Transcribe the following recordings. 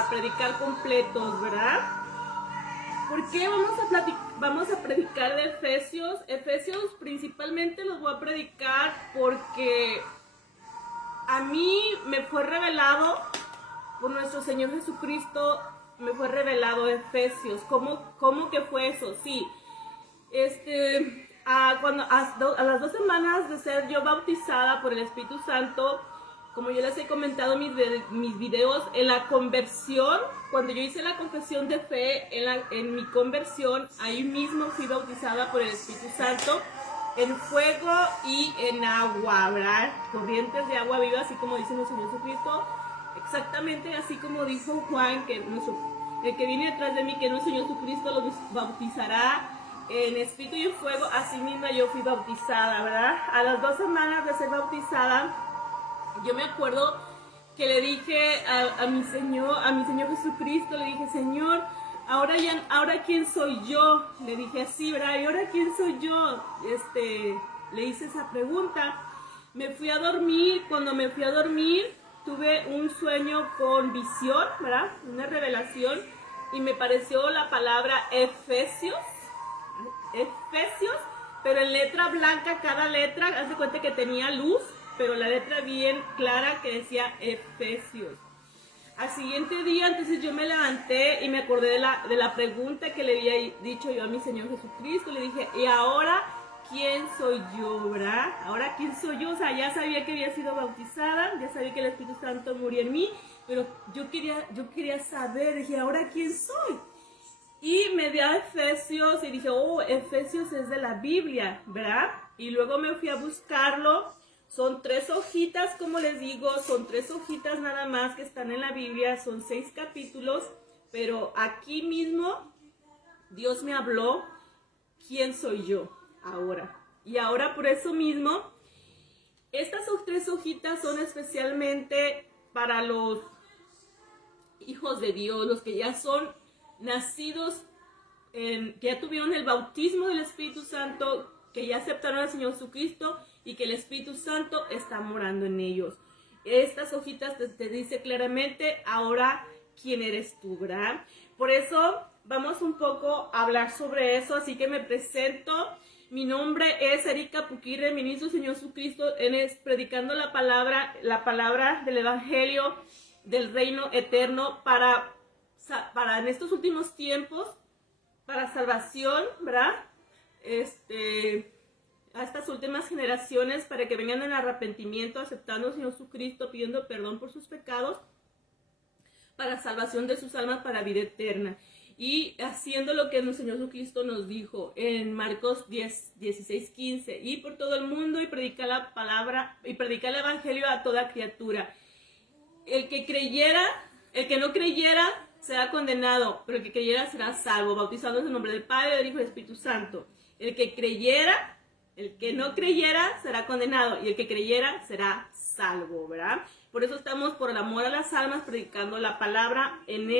a predicar completos, ¿verdad? ¿Por qué vamos a predicar de Efesios? Efesios principalmente los voy a predicar porque a mí me fue revelado por nuestro Señor Jesucristo, me fue revelado Efesios. ¿Cómo que fue eso? Sí, a las 2 semanas de ser yo bautizada por el Espíritu Santo, como yo les he comentado en mis videos, en la conversión, cuando yo hice la confesión de fe, en mi conversión, ahí mismo fui bautizada por el Espíritu Santo, en fuego y en agua, ¿verdad? Corrientes de agua viva, así como dice nuestro Señor Jesucristo, exactamente así como dijo Juan, que el que viene detrás de mí, que nuestro Señor Jesucristo los bautizará en espíritu y en fuego. Así misma yo fui bautizada, ¿verdad? A las 2 semanas de ser bautizada, yo me acuerdo que le dije a mi Señor Jesucristo, le dije: Señor, ahora quién soy yo, le dije así, ¿verdad? Y ahora quién soy yo, le hice esa pregunta. Me fui a dormir. Cuando me fui a dormir tuve un sueño con visión, ¿verdad? Una revelación, y me pareció la palabra Efesios, pero en letra blanca, cada letra, haz de cuenta que tenía luz, pero la letra bien clara que decía Efesios. Al siguiente día, entonces yo me levanté y me acordé de la pregunta que le había dicho yo a mi Señor Jesucristo. Le dije: ¿y ahora quién soy yo, verdad? ¿Ahora quién soy yo? O sea, ya sabía que había sido bautizada, ya sabía que el Espíritu Santo murió en mí, pero yo quería saber, dije: ¿ahora quién soy? Y me di a Efesios y dije: oh, Efesios es de la Biblia, ¿verdad? Y luego me fui a buscarlo. Son 3 hojitas, como les digo, son 3 hojitas nada más que están en la Biblia, son 6 capítulos, pero aquí mismo Dios me habló: ¿quién soy yo ahora? Y ahora, por eso mismo, estas 3 hojitas son especialmente para los hijos de Dios, los que ya son nacidos, que ya tuvieron el bautismo del Espíritu Santo, que ya aceptaron al Señor Jesucristo y que el Espíritu Santo está morando en ellos. Estas hojitas te dice claramente: ahora quién eres tú, ¿verdad? Por eso vamos un poco a hablar sobre eso, así que me presento. Mi nombre es Erika Puquirre, ministro del Señor Jesucristo, predicando la palabra del Evangelio del reino eterno para en estos últimos tiempos, para salvación, ¿verdad? A estas últimas generaciones, para que vengan en arrepentimiento, aceptando al Señor Jesucristo, pidiendo perdón por sus pecados, para salvación de sus almas, para vida eterna. Y haciendo lo que el Señor Jesucristo nos dijo en Marcos 16:15, ir por todo el mundo y predicar la palabra, y predicar el evangelio a toda criatura. El que no creyera será condenado, pero el que creyera será salvo, bautizándose en el nombre del Padre, del Hijo y del Espíritu Santo. El que no creyera será condenado, y el que creyera será salvo, ¿verdad? Por eso estamos, por el amor a las almas, predicando la palabra en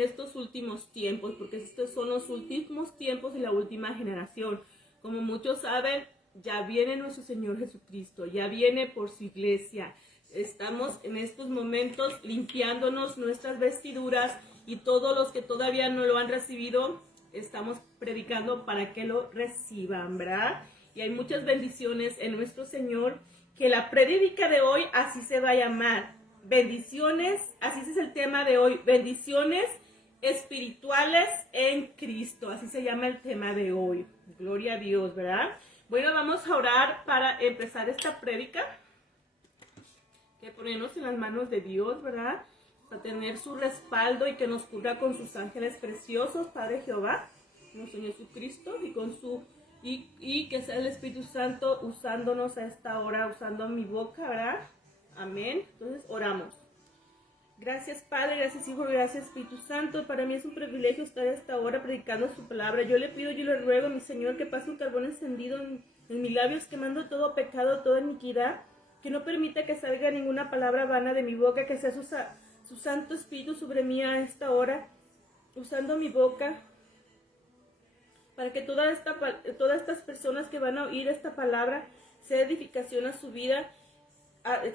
estos últimos tiempos, porque estos son los últimos tiempos y la última generación. Como muchos saben, ya viene nuestro Señor Jesucristo, ya viene por su iglesia. Estamos en estos momentos limpiándonos nuestras vestiduras, y todos los que todavía no lo han recibido, estamos predicando para que lo reciban, ¿verdad? Y hay muchas bendiciones en nuestro Señor, que la prédica de hoy así se va a llamar: bendiciones, así es el tema de hoy, bendiciones espirituales en Cristo, así se llama el tema de hoy. Gloria a Dios, ¿verdad? Bueno, vamos a orar para empezar esta prédica, que ponernos en las manos de Dios, ¿verdad? Para tener su respaldo y que nos cubra con sus ángeles preciosos, Padre Jehová, nuestro Señor Jesucristo, y que sea el Espíritu Santo usándonos a esta hora, usando mi boca, ¿verdad? Amén. Entonces oramos. Gracias, Padre, gracias, Hijo, gracias, Espíritu Santo. Para mí es un privilegio estar a esta hora predicando su palabra. Yo le pido, yo le ruego, mi Señor, que pase un carbón encendido en mis labios, quemando todo pecado, toda iniquidad, que no permita que salga ninguna palabra vana de mi boca, que sea su Santo Espíritu sobre mí a esta hora, usando mi boca, para que todas estas personas que van a oír esta palabra sea edificación a su vida,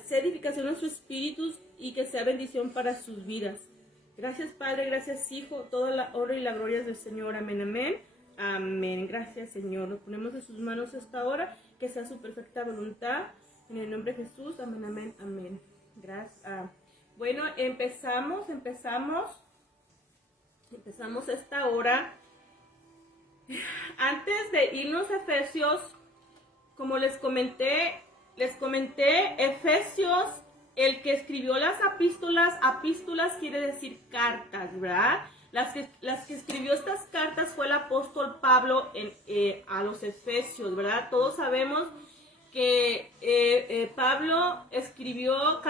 sea edificación a sus espíritus, y que sea bendición para sus vidas. Gracias, Padre, gracias, Hijo, toda la honra y la gloria es del Señor. Amén, amén. Amén. Gracias, Señor. Nos ponemos en sus manos esta hora, que sea su perfecta voluntad. En el nombre de Jesús. Amén, amén, amén. Gracias. Bueno, empezamos esta hora. Antes de irnos a Efesios, como les comenté, Efesios, el que escribió las epístolas quiere decir cartas, ¿verdad? Las que escribió estas cartas fue el apóstol Pablo a los Efesios, ¿verdad? Todos sabemos que Pablo escribió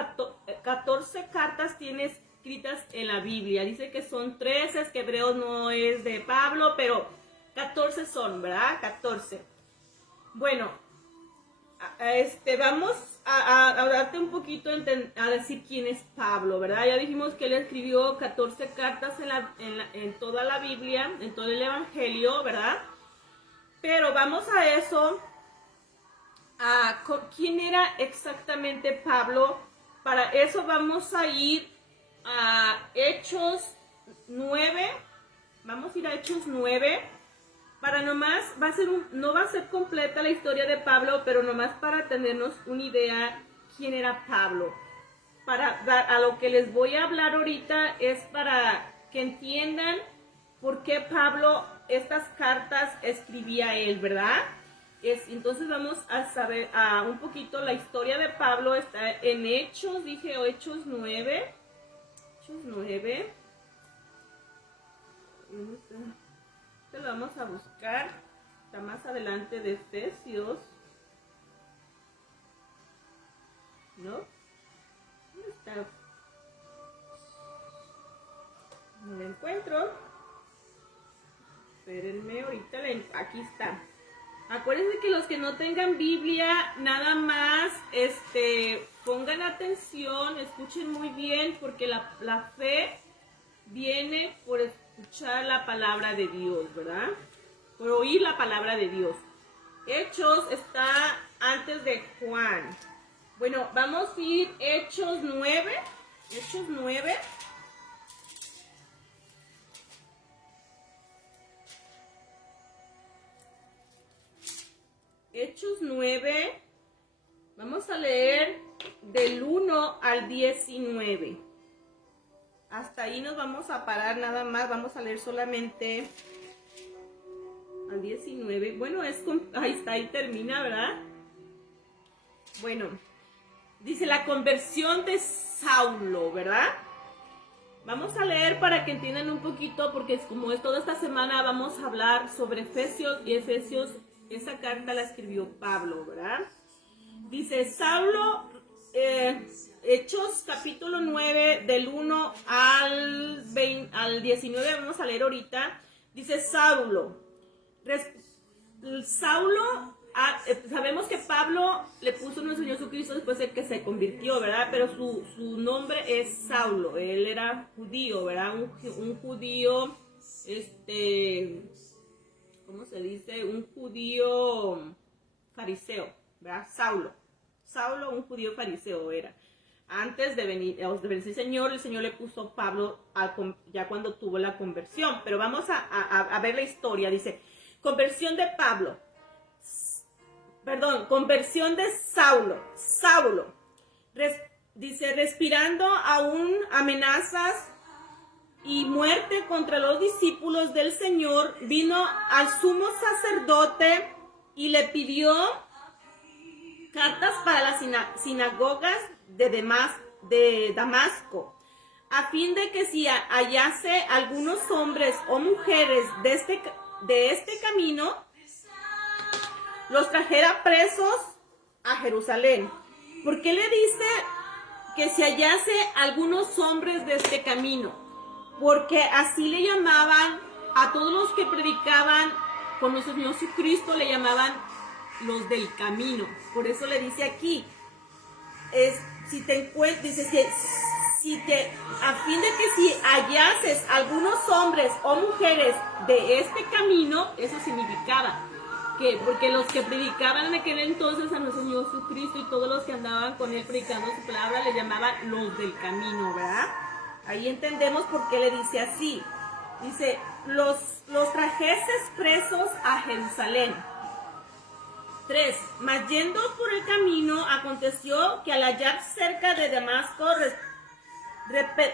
14 cartas, tiene escritas en la Biblia. Dice que son 13, es que Hebreos no es de Pablo, pero 14 son, ¿verdad? 14. Bueno, vamos a darte un poquito a decir quién es Pablo, ¿verdad? Ya dijimos que él escribió 14 cartas en toda la Biblia, en todo el Evangelio, ¿verdad? Pero vamos a eso, quién era exactamente Pablo. Para eso vamos a ir a Hechos 9, vamos a ir a Hechos 9, para nomás, no va a ser completa la historia de Pablo, pero nomás para tenernos una idea quién era Pablo. A lo que les voy a hablar ahorita es para que entiendan por qué Pablo estas cartas escribía él, ¿verdad? Entonces vamos a saber un poquito la historia de Pablo. Está en Hechos 9. Hechos 9. Lo vamos a buscar. Está más adelante de Efesios. ¿No? ¿Dónde está? No lo encuentro. Espérenme, ahorita aquí está. Acuérdense que los que no tengan Biblia, nada más pongan atención, escuchen muy bien, porque la fe viene por escuchar la palabra de Dios, ¿verdad? Por oír la palabra de Dios. Hechos está antes de Juan. Bueno, vamos a ir Hechos 9. Hechos 9. Hechos 9. Vamos a leer del 1 al 19. Hasta ahí nos vamos a parar nada más. Vamos a leer solamente al 19. Bueno, ahí está, ahí termina, ¿verdad? Bueno, dice la conversión de Saulo, ¿verdad? Vamos a leer para que entiendan un poquito, porque como toda esta semana vamos a hablar sobre Efesios, y Efesios, esa carta la escribió Pablo, ¿verdad? Dice Saulo, Hechos capítulo 9, del 1 al 19, vamos a leer ahorita. Dice Saulo, sabemos que Pablo le puso nuestro Señor Jesucristo después de que se convirtió, ¿verdad? Pero su nombre es Saulo. Él era judío, ¿verdad? Un judío, ¿cómo se dice? Un judío fariseo, ¿verdad? Saulo, un judío fariseo era. Antes de venir el Señor le puso Pablo ya cuando tuvo la conversión. Pero vamos a ver la historia. Dice, conversión de Saulo. Dice, respirando aún amenazas y muerte contra los discípulos del Señor, vino al sumo sacerdote y le pidió cartas para las sinagogas de Damasco, a fin de que si hallase algunos hombres o mujeres de este camino, los trajera presos a Jerusalén. ¿Por qué le dice que si hallase algunos hombres de este camino? Porque así le llamaban a todos los que predicaban con nuestro Señor Jesucristo, le llamaban los del camino. Por eso le dice aquí, si te encuentras, dice, a fin de que si hallases algunos hombres o mujeres de este camino, eso significaba que, porque los que predicaban en aquel entonces a nuestro Señor Jesucristo y todos los que andaban con él predicando su palabra, le llamaban los del camino, ¿verdad? Ahí entendemos por qué le dice así. Dice, los trajeses presos a Jerusalén. 3. Mas yendo por el camino, aconteció que al hallar cerca de Damasco,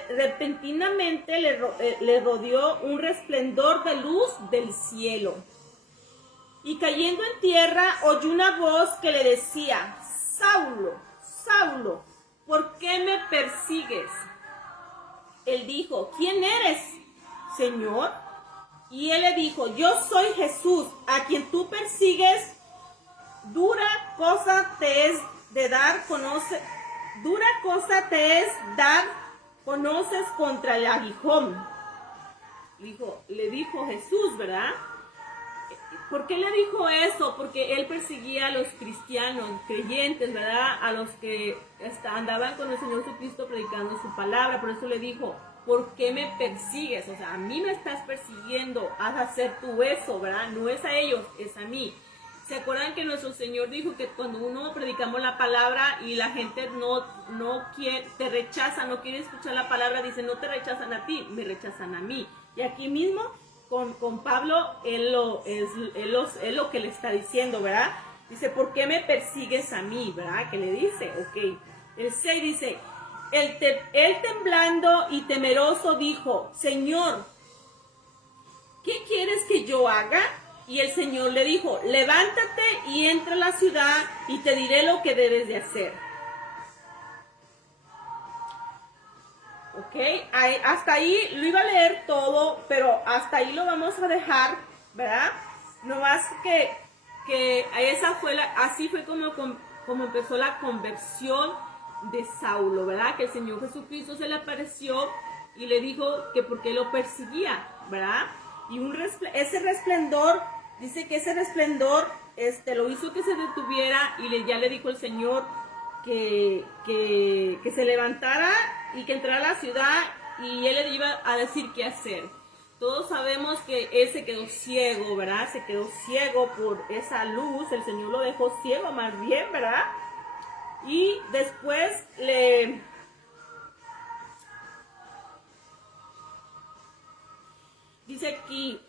repentinamente le rodeó un resplendor de luz del cielo. Y cayendo en tierra, oyó una voz que le decía, Saulo, Saulo, ¿por qué me persigues? Él dijo, ¿quién eres, Señor? Y él le dijo, yo soy Jesús, a quien tú persigues. Dura cosa te es dar, conoces contra el aguijón. Le dijo Jesús, ¿verdad? ¿Por qué le dijo eso? Porque él perseguía a los cristianos, creyentes, ¿verdad? A los que andaban con el Señor Jesucristo predicando su palabra. Por eso le dijo, ¿por qué me persigues? O sea, a mí me estás persiguiendo, haz hacer tú eso, ¿verdad? No es a ellos, es a mí. ¿Se acuerdan que nuestro Señor dijo que cuando uno predicamos la palabra y la gente no quiere, te rechaza, no quiere escuchar la palabra, dice, no te rechazan a ti, me rechazan a mí? Y aquí mismo, con Pablo, él lo que le está diciendo, ¿verdad? Dice, ¿por qué me persigues a mí? ¿Verdad? ¿Qué le dice? Ok. El 6 dice, él temblando y temeroso dijo, Señor, ¿qué quieres que yo haga? Y el Señor le dijo, levántate y entra a la ciudad y te diré lo que debes de hacer. Ok, hasta ahí lo iba a leer todo, pero hasta ahí lo vamos a dejar, ¿verdad? No más que así fue como empezó la conversión de Saulo, ¿verdad? Que el Señor Jesucristo se le apareció y le dijo que porque lo perseguía, ¿verdad? Y ese resplendor, dice que ese resplendor lo hizo que se detuviera y ya le dijo el Señor que se levantara y que entrara a la ciudad y él le iba a decir qué hacer. Todos sabemos que él se quedó ciego, ¿verdad? Se quedó ciego por esa luz, el Señor lo dejó ciego más bien, ¿verdad? Y después dice aquí,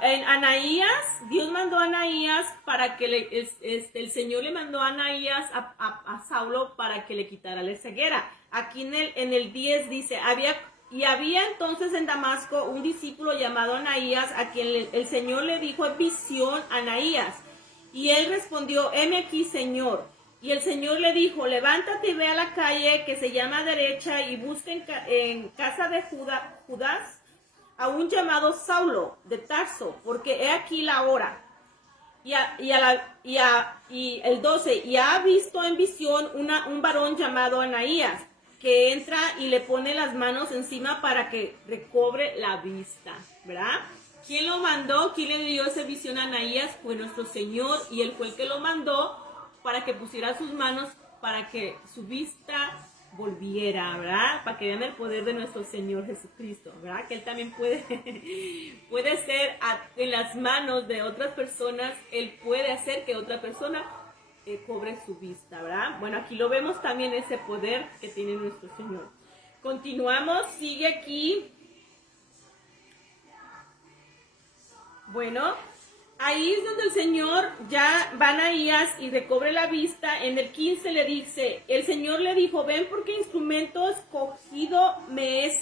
en Anaías, Dios mandó a Anaías para que el Señor le mandó a Anaías a Saulo para que le quitara la ceguera. Aquí en el 10 dice, había entonces en Damasco un discípulo llamado Anaías, a quien el Señor le dijo en visión, Anaías. Y él respondió, heme aquí, Señor. Y el Señor le dijo, levántate y ve a la calle que se llama Derecha y busca en casa de Judas a un llamado Saulo de Tarso, porque he aquí la hora. Y el 12, y ha visto en visión un varón llamado Anaías, que entra y le pone las manos encima para que recobre la vista, ¿verdad? ¿Quién lo mandó? ¿Quién le dio esa visión a Anaías? Fue nuestro Señor, y él fue el que lo mandó para que pusiera sus manos para que su vista volviera, ¿verdad? Para que vean el poder de nuestro Señor Jesucristo, ¿verdad? Que Él también puede ser en las manos de otras personas, Él puede hacer que otra persona cobre su vista, ¿verdad? Bueno, aquí lo vemos también ese poder que tiene nuestro Señor. Continuamos, sigue aquí. Bueno, ahí es donde el Señor ya va a Anaías y recobre la vista. En el 15 le dice, el Señor le dijo, ven porque instrumento escogido me es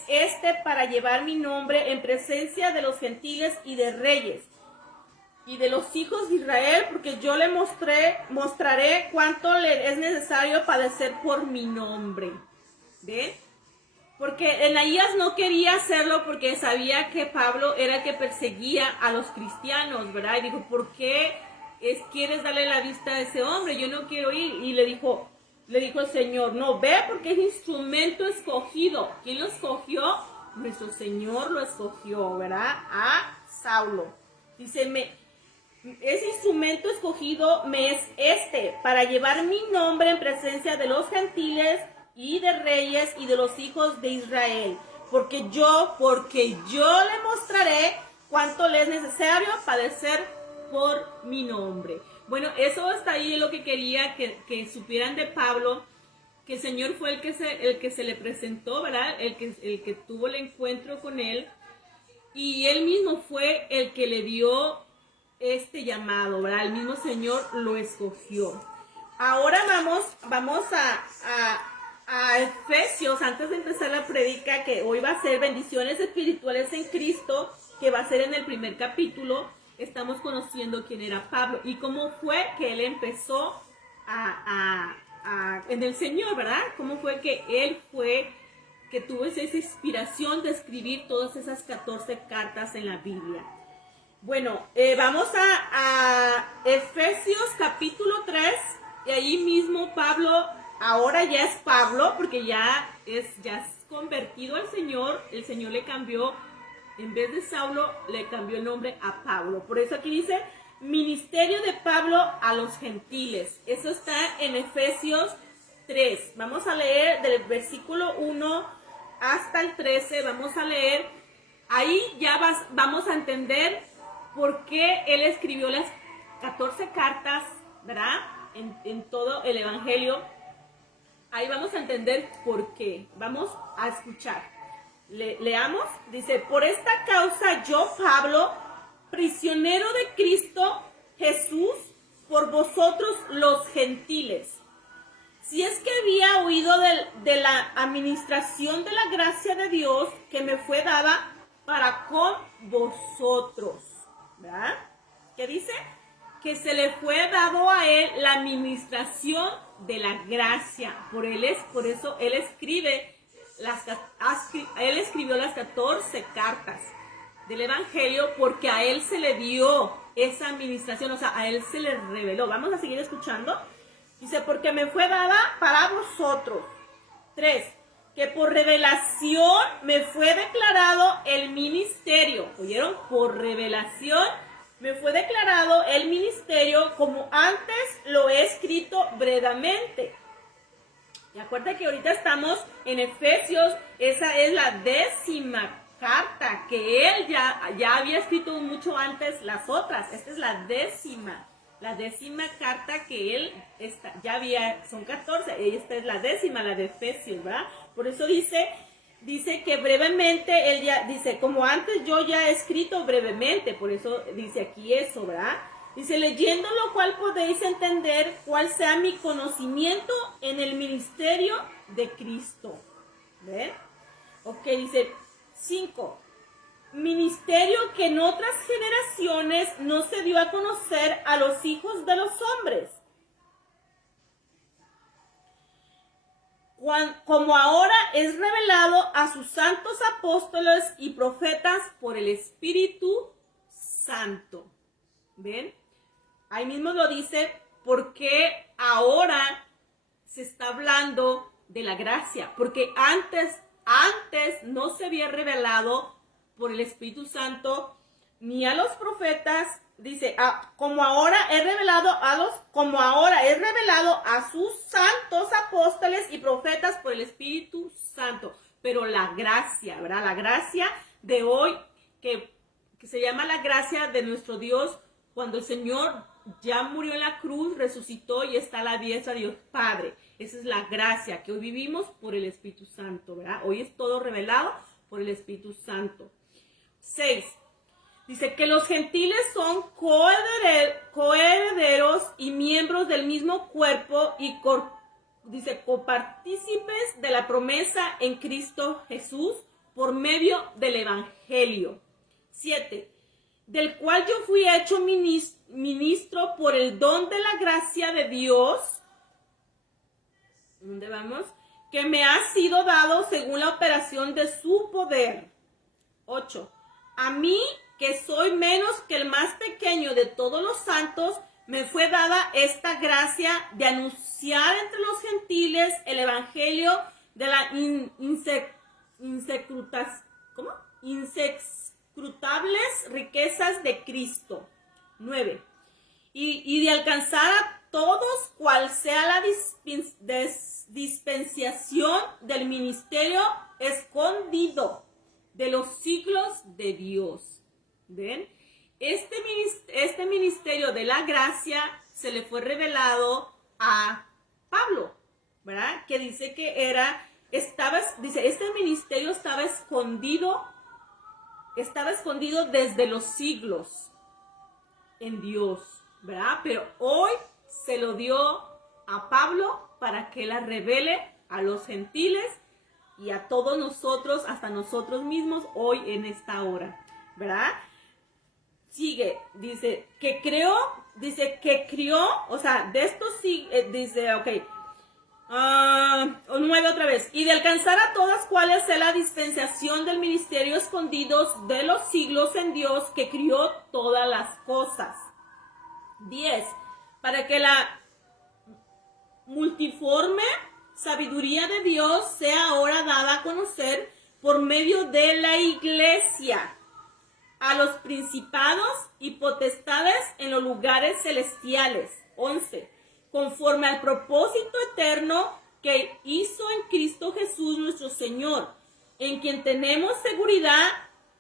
para llevar mi nombre en presencia de los gentiles y de reyes y de los hijos de Israel, porque yo le mostraré cuánto le es necesario padecer por mi nombre. ¿Ven? Porque Anaías no quería hacerlo porque sabía que Pablo era el que perseguía a los cristianos, ¿verdad? Y dijo, ¿por qué quieres darle la vista a ese hombre? Yo no quiero ir. Y le dijo el Señor, no, ve porque es instrumento escogido. ¿Quién lo escogió? Nuestro Señor lo escogió, ¿verdad? A Saulo. Dice, ese instrumento escogido me es para llevar mi nombre en presencia de los gentiles y de reyes y de los hijos de Israel, porque yo le mostraré cuánto le es necesario padecer por mi nombre. Bueno, eso hasta ahí es lo que quería que supieran de Pablo, que el Señor fue el que se le presentó, ¿verdad? El que tuvo el encuentro con él, y él mismo fue el que le dio este llamado, ¿verdad? El mismo Señor lo escogió. Ahora vamos a Efesios, antes de empezar la prédica, que hoy va a ser bendiciones espirituales en Cristo, que va a ser en el primer capítulo. Estamos conociendo quién era Pablo y cómo fue que él empezó en el Señor, ¿verdad? Cómo fue que él que tuvo esa inspiración de escribir todas esas 14 cartas en la Biblia. Bueno, vamos a Efesios capítulo 3, y ahí mismo Pablo, ahora ya es Pablo, porque ya es convertido al Señor. El Señor le cambió, en vez de Saulo, le cambió el nombre a Pablo. Por eso aquí dice, ministerio de Pablo a los gentiles. Eso está en Efesios 3. Vamos a leer del versículo 1 hasta el 13, vamos a leer. Ahí ya vamos a entender por qué él escribió las 14 cartas, ¿verdad? En todo el Evangelio. Ahí vamos a entender por qué. Vamos a escuchar. Leamos. Dice, por esta causa yo, Pablo, prisionero de Cristo Jesús, por vosotros los gentiles. Si es que había oído de la administración de la gracia de Dios que me fue dada para con vosotros, ¿verdad? ¿Qué dice? Que se le fue dado a él la administración de la gracia. Por eso él escribió las 14 cartas del Evangelio, porque a él se le dio esa administración, o sea, a él se le reveló. Vamos a seguir escuchando. Dice, porque me fue dada para vosotros. 3, que por revelación me fue declarado el ministerio. ¿Oyeron? Por revelación me fue declarado el ministerio, como antes lo he escrito brevemente. Y acuérdate que ahorita estamos en Efesios, esa es la 10ª carta, que él ya había escrito mucho antes las otras. Esta es la 10ª. La 10ª carta que él ya había, son 14, y esta es la 10ª, la de Efesios, ¿verdad? Por eso dice que brevemente, él ya dice, como antes yo ya he escrito brevemente, por eso dice aquí eso, ¿verdad? Dice, leyendo lo cual podéis entender cuál sea mi conocimiento en el ministerio de Cristo. ¿Ven? Ok, dice 5. Ministerio que en otras generaciones no se dio a conocer a los hijos de los hombres, como ahora es revelado a sus santos apóstoles y profetas por el Espíritu Santo. ¿Ven? Ahí mismo lo dice, porque ahora se está hablando de la gracia, porque antes no se había revelado por el Espíritu Santo ni a los profetas. Dice, como ahora es revelado a sus santos apóstoles y profetas por el Espíritu Santo. Pero la gracia, ¿verdad? La gracia de hoy, que se llama la gracia de nuestro Dios, cuando el Señor ya murió en la cruz, resucitó y está a la diestra de Dios Padre. Esa es la gracia que hoy vivimos por el Espíritu Santo, ¿verdad? Hoy es todo revelado por el Espíritu Santo. 6. Dice que los gentiles son coherederos y miembros del mismo cuerpo y copartícipes de la promesa en Cristo Jesús por medio del Evangelio. 7. Del cual yo fui hecho ministro por el don de la gracia de Dios. ¿Dónde vamos? Que me ha sido dado según la operación de su poder. 8. A mí, que soy menos que el más pequeño de todos los santos, me fue dada esta gracia de anunciar entre los gentiles el evangelio de la insecrutables riquezas de Cristo. 9. Y de alcanzar a todos cual sea la dispensación del ministerio escondido de los siglos de Dios. ¿Ven? Este ministerio de la gracia se le fue revelado a Pablo. ¿verdad? Que dice que dice, este ministerio estaba escondido desde los siglos en Dios, ¿verdad? Pero hoy se lo dio a Pablo para que la revele a los gentiles y a todos nosotros, hasta nosotros mismos, hoy en esta hora, ¿verdad? Sigue, dice que crió, o sea, de esto sí, dice, ok, 9 otra vez, y de alcanzar a todas cuales es la dispensación del ministerio escondidos de los siglos en Dios que crió todas las cosas. 10, para que la multiforme sabiduría de Dios sea ahora dada a conocer por medio de la iglesia a los principados y potestades en los lugares celestiales. 11. Conforme al propósito eterno que hizo en Cristo Jesús nuestro Señor, en quien tenemos seguridad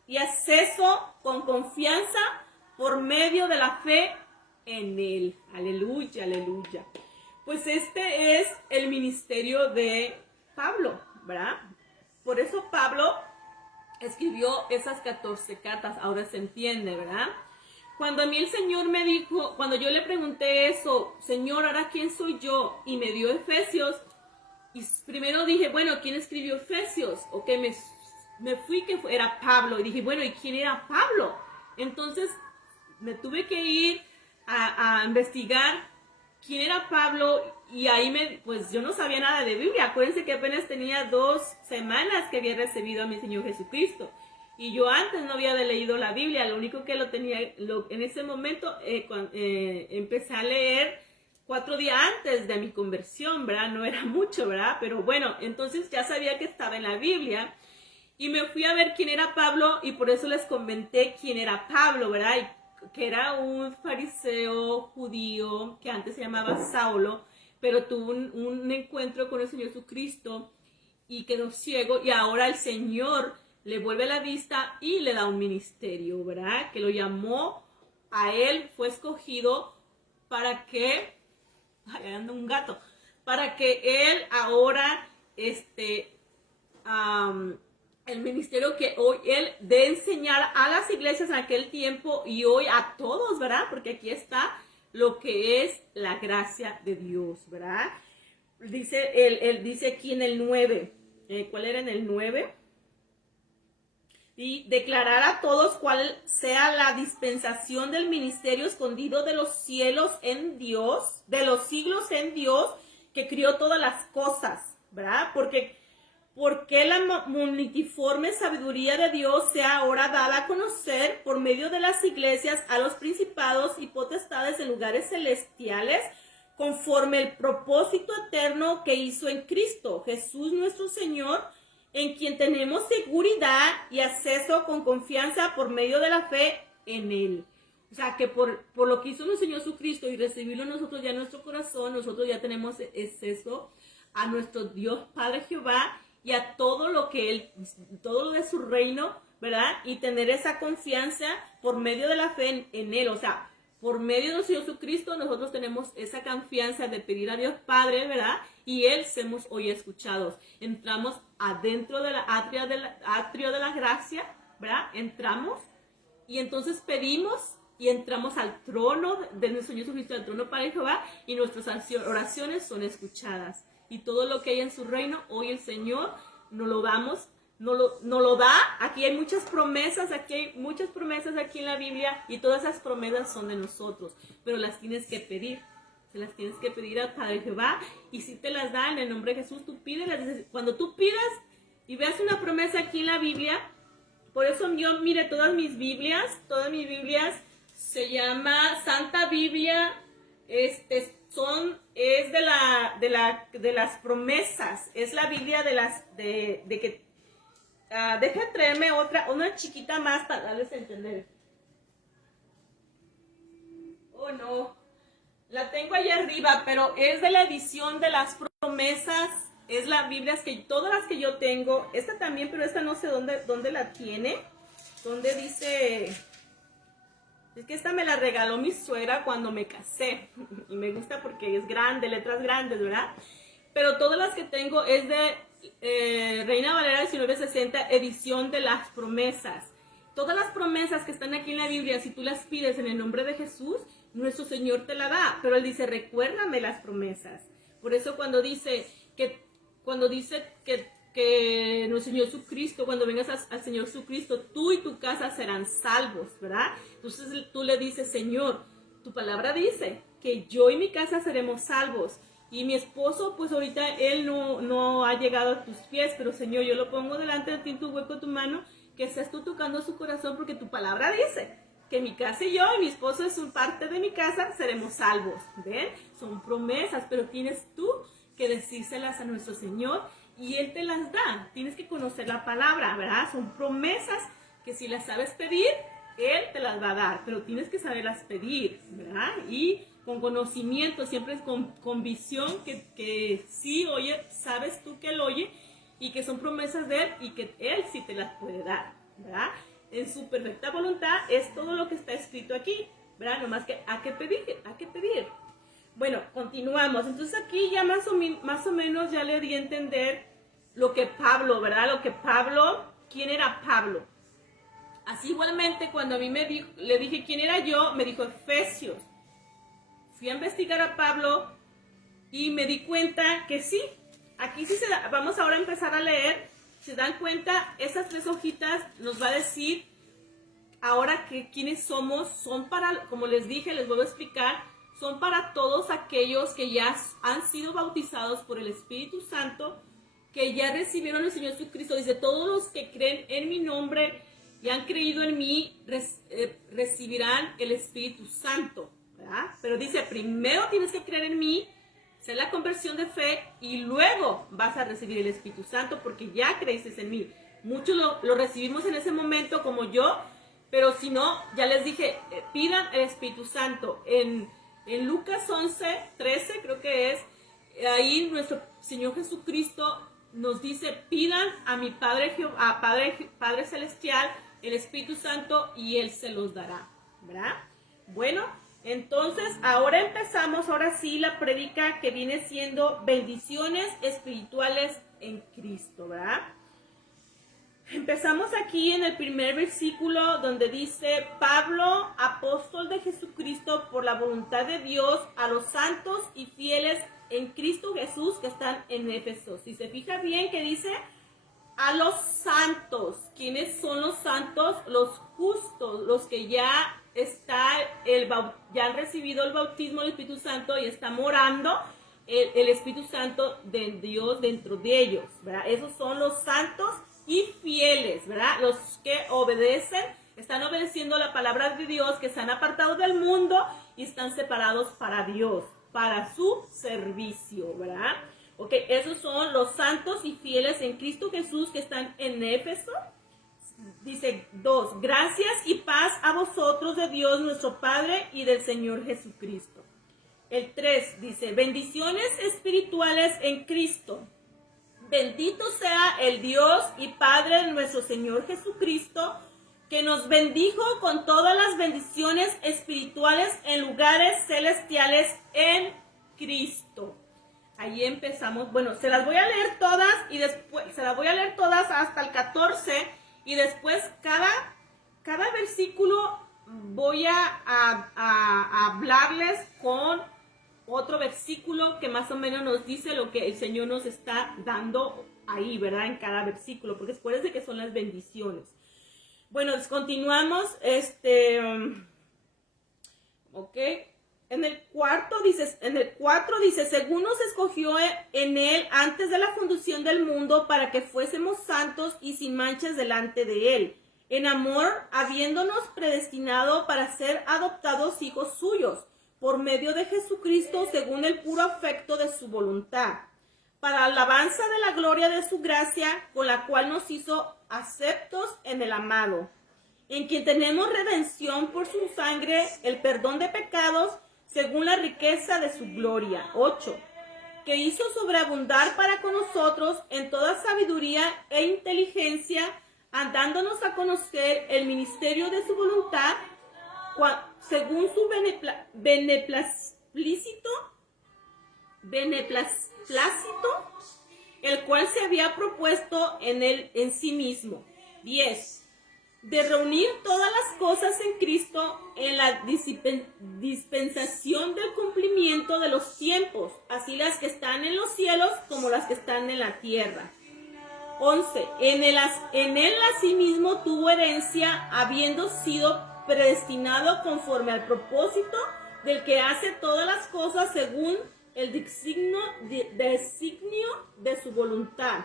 y acceso con confianza por medio de la fe en Él. Aleluya, aleluya. Pues este es el ministerio de Pablo, ¿verdad? Por eso Pablo escribió esas 14 cartas, ahora se entiende, ¿verdad? Cuando a mí el Señor me dijo, cuando yo le pregunté eso, Señor, ¿ahora quién soy yo? Y me dio Efesios, y primero dije, bueno, ¿quién escribió Efesios? Ok, me fui que era Pablo, y dije, bueno, ¿y quién era Pablo? Entonces me tuve que ir a investigar quién era Pablo, y ahí pues yo no sabía nada de Biblia. Acuérdense que apenas tenía 2 semanas que había recibido a mi Señor Jesucristo. Y yo antes no había leído la Biblia, lo único que lo tenía, en ese momento empecé a leer 4 días antes de mi conversión, ¿verdad? No era mucho, ¿verdad? Pero bueno, entonces ya sabía que estaba en la Biblia. Y me fui a ver quién era Pablo, y por eso les comenté quién era Pablo, ¿verdad? Y que era un fariseo judío que antes se llamaba Saulo, pero tuvo un encuentro con el Señor Jesucristo y quedó ciego, y ahora el Señor le vuelve la vista y le da un ministerio, ¿verdad? Que lo llamó a él, fue escogido para que, ay, anda un gato, para que él ahora, el ministerio que hoy él de enseñar a las iglesias en aquel tiempo y hoy a todos, ¿verdad? Porque aquí está lo que es la gracia de Dios, ¿verdad? Él dice aquí en el 9, ¿cuál era en el 9? Y declarar a todos cuál sea la dispensación del ministerio escondido de los cielos en Dios, de los siglos en Dios, que crió todas las cosas, ¿verdad? Porque la multiforme sabiduría de Dios sea ahora dada a conocer por medio de las iglesias a los principados y potestades en lugares celestiales, conforme el propósito eterno que hizo en Cristo Jesús nuestro Señor, en quien tenemos seguridad y acceso con confianza por medio de la fe en Él. O sea, que por lo que hizo nuestro Señor Jesucristo y recibirlo nosotros ya en nuestro corazón, nosotros ya tenemos acceso a nuestro Dios Padre Jehová y a todo lo que Él, todo lo de su reino, ¿verdad? Y tener esa confianza por medio de la fe en Él. O sea, por medio de nuestro Jesucristo nosotros tenemos esa confianza de pedir a Dios Padre, ¿verdad? Y Él somos hoy escuchados. Entramos adentro de la atrio de la gracia, ¿verdad? Entramos y entonces pedimos y entramos al trono de nuestro Señor Jesucristo, al trono Padre Jehová, y nuestras oraciones son escuchadas. Y todo lo que hay en su reino, hoy el Señor nos lo da. Aquí hay muchas promesas, aquí en la Biblia, y todas esas promesas son de nosotros, pero las tienes que pedir. Se las tienes que pedir al Padre Jehová, y si te las da en el nombre de Jesús, tú pídelas. Cuando tú pidas y veas una promesa aquí en la Biblia, por eso yo, mire, todas mis Biblias se llama Santa Biblia, es de las promesas, es la Biblia de que, deja traerme una chiquita más para darles a entender. Oh no, la tengo allá arriba, pero es de la edición de las promesas, es la Biblia, todas las que yo tengo, esta también, pero esta no sé dónde la tiene, donde dice... Es que esta me la regaló mi suegra cuando me casé. Y me gusta porque es grande, letras grandes, ¿verdad? pero todas las que tengo es de Reina Valera 1960, edición de las promesas. Todas las promesas que están aquí en la Biblia, si tú las pides en el nombre de Jesús, nuestro Señor te la da. Pero Él dice, recuérdame las promesas. Por eso cuando dice que nuestro Señor Jesucristo, cuando vengas al Señor Jesucristo, tú y tu casa serán salvos, ¿verdad? Entonces tú le dices, Señor, tu palabra dice que yo y mi casa seremos salvos. Y mi esposo, pues ahorita él no ha llegado a tus pies, pero Señor, yo lo pongo delante de ti en tu hueco de tu mano, que estés tú tocando su corazón, porque tu palabra dice que mi casa y yo y mi esposo es un parte de mi casa, seremos salvos. ¿Ven? Son promesas, pero tienes tú que decírselas a nuestro Señor y Él te las da. Tienes que conocer la palabra, ¿verdad? Son promesas que si las sabes pedir, Él te las va a dar, pero tienes que saberlas pedir, ¿verdad? Y con conocimiento, siempre es con visión, que sí oye, sabes tú que Él oye y que son promesas de Él y que Él sí te las puede dar, ¿verdad? En su perfecta voluntad es todo lo que está escrito aquí, ¿verdad? Nomás que hay que pedir. Bueno, continuamos. Entonces aquí ya más o menos ya le di a entender lo que Pablo, ¿verdad? ¿Quién era Pablo? Así igualmente cuando a mí le dije quién era yo, me dijo Efesios. Fui a investigar a Pablo y me di cuenta que sí. Aquí sí vamos ahora a empezar a leer. Se dan cuenta, esas 3 hojitas nos va a decir ahora que quiénes somos. Son para, como les dije, les voy a explicar, son para todos aquellos que ya han sido bautizados por el Espíritu Santo, que ya recibieron al Señor Jesucristo. Dice, todos los que creen en mi nombre y han creído en mí, recibirán el Espíritu Santo, ¿verdad? Pero dice, primero tienes que creer en mí, hacer la conversión de fe y luego vas a recibir el Espíritu Santo porque ya creíste en mí. Muchos lo recibimos en ese momento como yo, pero si no, ya les dije, pidan el Espíritu Santo. En Lucas 11:13 creo que es, ahí nuestro Señor Jesucristo nos dice, pidan a mi Padre Celestial el Espíritu Santo y Él se los dará, ¿verdad? Bueno, entonces ahora empezamos, ahora sí, la prédica que viene siendo bendiciones espirituales en Cristo, ¿verdad? Empezamos aquí en el primer versículo donde dice, Pablo, apóstol de Jesucristo por la voluntad de Dios, a los santos y fieles en Cristo Jesús que están en Éfeso. Si se fija bien que dice, a los santos. ¿Quiénes son los santos? Los justos, los que ya han recibido el bautismo del Espíritu Santo y está morando el Espíritu Santo de Dios dentro de ellos, ¿verdad? Esos son los santos y fieles, ¿verdad? Los que obedecen, están obedeciendo la palabra de Dios, que se han apartado del mundo y están separados para Dios, para su servicio, ¿verdad? Ok, esos son los santos y fieles en Cristo Jesús que están en Éfeso. Dice 2, gracias y paz a vosotros de Dios nuestro Padre y del Señor Jesucristo. El 3 dice, bendiciones espirituales en Cristo. Bendito sea el Dios y Padre de nuestro Señor Jesucristo, que nos bendijo con todas las bendiciones espirituales en lugares celestiales en Cristo. Ahí empezamos. Bueno, se las voy a leer todas y después, se las voy a leer todas hasta el 14 y después cada versículo voy a hablarles con otro versículo que más o menos nos dice lo que el Señor nos está dando ahí, ¿verdad? En cada versículo, porque después de que son las bendiciones. Bueno, continuamos, ok. En el 4 dice, según nos escogió en Él antes de la fundación del mundo para que fuésemos santos y sin manchas delante de Él, en amor, habiéndonos predestinado para ser adoptados hijos suyos, por medio de Jesucristo, según el puro afecto de su voluntad, para alabanza de la gloria de su gracia, con la cual nos hizo aceptos en el amado, en quien tenemos redención por su sangre, el perdón de pecados, según la riqueza de su gloria. 8. Que hizo sobreabundar para con nosotros en toda sabiduría e inteligencia, dándonos a conocer el ministerio de su voluntad, según su beneplácito beneplácito, el cual se había propuesto en sí mismo. 10. De reunir todas las cosas en Cristo en la dispensación del cumplimiento de los tiempos, así las que están en los cielos como las que están en la tierra. 11. En él asimismo tuvo herencia, habiendo sido predestinado conforme al propósito del que hace todas las cosas según el designio de su voluntad.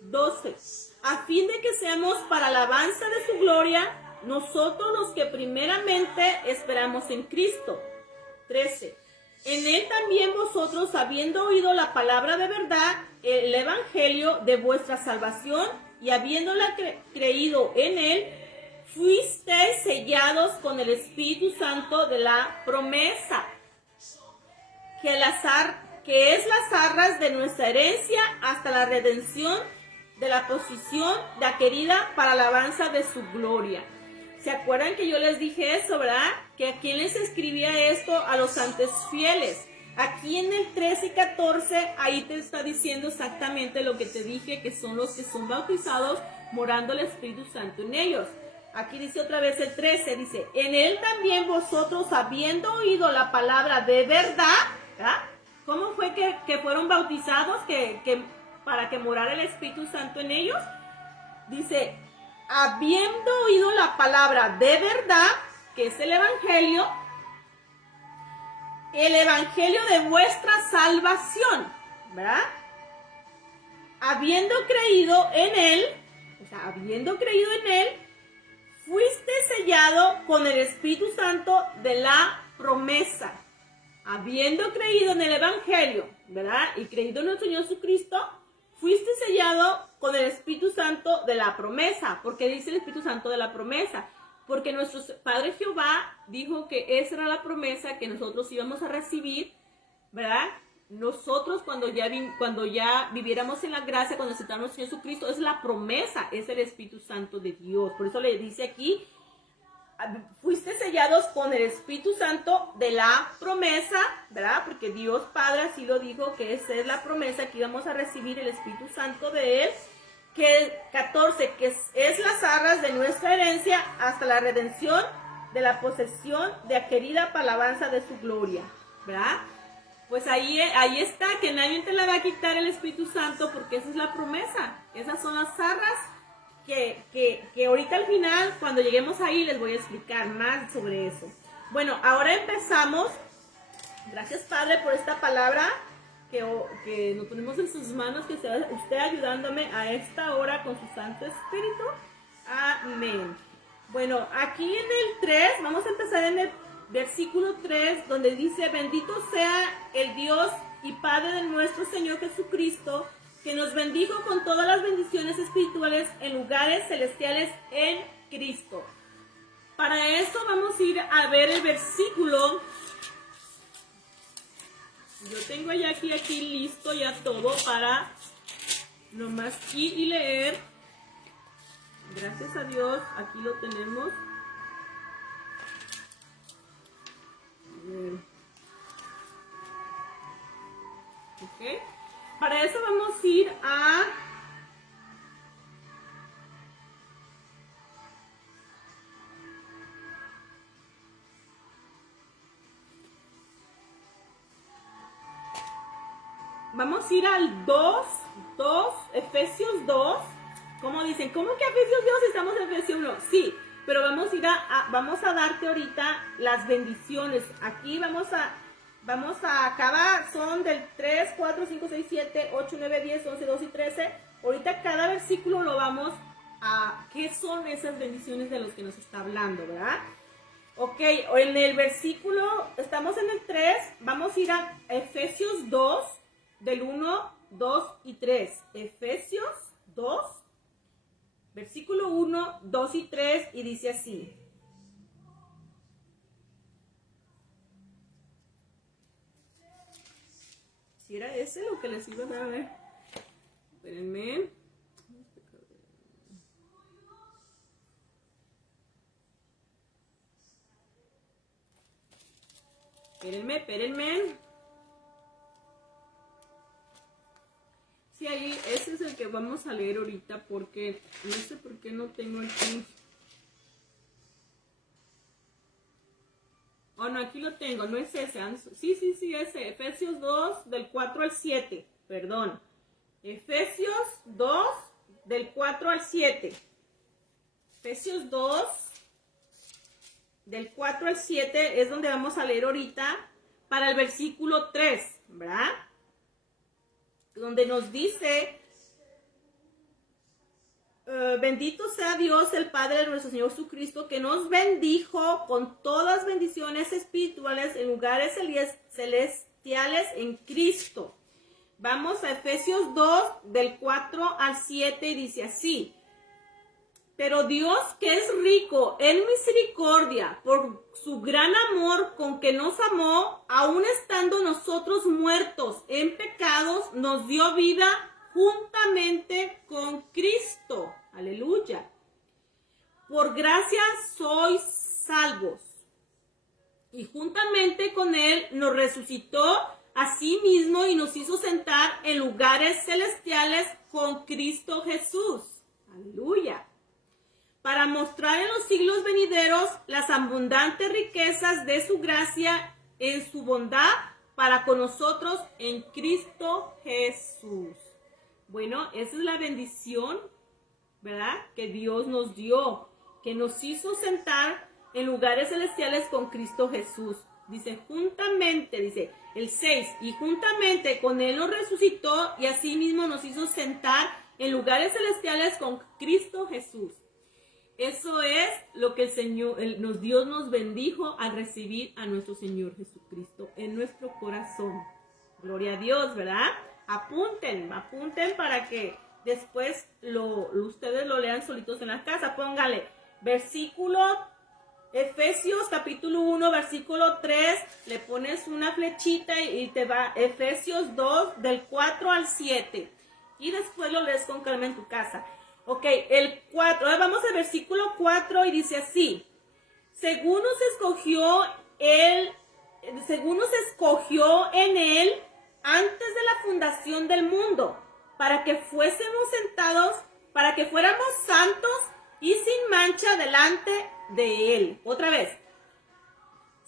12. A fin de que seamos para alabanza de su gloria, nosotros los que primeramente esperamos en Cristo. 13. En él también vosotros, habiendo oído la palabra de verdad, el evangelio de vuestra salvación, y habiéndola creído en él, fuisteis sellados con el Espíritu Santo de la promesa, que es las arras de nuestra herencia hasta la redención de la posesión de adquirida para alabanza de su gloria. ¿Se acuerdan que yo les dije eso, verdad? Que a quién les escribía esto, a los santos fieles. Aquí en el 13 y 14, ahí te está diciendo exactamente lo que te dije, que son los que son bautizados, morando el Espíritu Santo en ellos. Aquí dice otra vez el 13, dice, en él también vosotros, habiendo oído la palabra de verdad, ¿verdad? ¿Cómo fue que fueron bautizados? Para que morara el Espíritu Santo en ellos. Dice, habiendo oído la palabra de verdad, que es el evangelio de vuestra salvación, ¿verdad? Habiendo creído en él, fuiste sellado con el Espíritu Santo de la promesa. Habiendo creído en el evangelio, ¿verdad? Y creído en nuestro Señor Jesucristo, fuiste sellado con el Espíritu Santo de la promesa. ¿Por qué dice el Espíritu Santo de la promesa? Porque nuestro Padre Jehová dijo que esa era la promesa que nosotros íbamos a recibir, ¿verdad? Nosotros cuando ya viviéramos en la gracia, cuando aceptamos a Señor Jesucristo, es la promesa, es el Espíritu Santo de Dios. Por eso le dice aquí, fuiste sellados con el Espíritu Santo de la promesa, ¿verdad? Porque Dios Padre así lo dijo, que esa es la promesa, que íbamos a recibir el Espíritu Santo de Él. Que 14, que es las arras de nuestra herencia hasta la redención de la posesión de adquirida para alabanza de su gloria, ¿verdad? Pues ahí está, que nadie te la va a quitar el Espíritu Santo, porque esa es la promesa, esas son las arras que ahorita al final, cuando lleguemos ahí, les voy a explicar más sobre eso. Bueno, ahora empezamos. Gracias, Padre, por esta palabra que nos ponemos en sus manos, que sea usted ayudándome a esta hora con su Santo Espíritu. Amén. Bueno, aquí en el 3, vamos a empezar en el versículo 3, donde dice, bendito sea el Dios y Padre de nuestro Señor Jesucristo, que nos bendijo con todas las bendiciones espirituales en lugares celestiales en Cristo. Para eso vamos a ir a ver el versículo. Yo tengo ya aquí listo ya todo para nomás ir y leer. Gracias a Dios, aquí lo tenemos. Ok. Para eso vamos a ir a... Vamos a ir al 2, Efesios 2. ¿Cómo dicen? ¿Cómo que Efesios 2 estamos en Efesios 1? Sí, pero vamos a ir vamos a darte ahorita las bendiciones. Aquí vamos a acabar, son del 3, 4, 5, 6, 7, 8, 9, 10, 11, 12 y 13. Ahorita cada versículo lo vamos a... ¿Qué son esas bendiciones de los que nos está hablando, verdad? Ok, en el versículo, estamos en el 3, vamos a ir a Efesios 2, del 1, 2 y 3. Efesios 2, versículo 1, 2 y 3, y dice así. Si era ese lo que les iba a dar, a ver. Espérenme. Espérenme. que ahí, ese es el que vamos a leer ahorita porque no sé por qué no tengo aquí. Oh, no, aquí lo tengo, no es ese. Sí, ese. Efesios 2, del 4 al 7. Perdón. Efesios 2, del 4 al 7. Efesios 2, del 4 al 7 es donde vamos a leer ahorita para el versículo 3, ¿verdad? Donde nos dice, bendito sea Dios, el Padre de nuestro Señor Jesucristo, que nos bendijo con todas bendiciones espirituales en lugares celestiales en Cristo. Vamos a Efesios 2, del 4 al 7, y dice así: pero Dios, que es rico en misericordia, por su gran amor con que nos amó, aun estando nosotros muertos en pecados, nos dio vida juntamente con Cristo. Aleluya. Por gracia sois salvos. Y juntamente con Él nos resucitó a sí mismo y nos hizo sentar en lugares celestiales con Cristo Jesús. Aleluya. Para mostrar en los siglos venideros las abundantes riquezas de su gracia en su bondad para con nosotros en Cristo Jesús. Bueno, esa es la bendición, ¿verdad?, que Dios nos dio, que nos hizo sentar en lugares celestiales con Cristo Jesús. Dice, juntamente, dice el 6, y juntamente con Él nos resucitó y asimismo nos hizo sentar en lugares celestiales con Cristo Jesús. Eso es lo que el Señor, Dios nos bendijo al recibir a nuestro Señor Jesucristo en nuestro corazón. Gloria a Dios, ¿verdad? Apunten para que después ustedes lo lean solitos en la casa. Póngale versículo, Efesios capítulo 1, versículo 3, le pones una flechita y te va Efesios 2, del 4 al 7. Y después lo lees con calma en tu casa. Ok, el 4, ahora vamos al versículo 4 y dice así: según nos escogió en Él antes de la fundación del mundo, para que fuéramos santos y sin mancha delante de Él. Otra vez,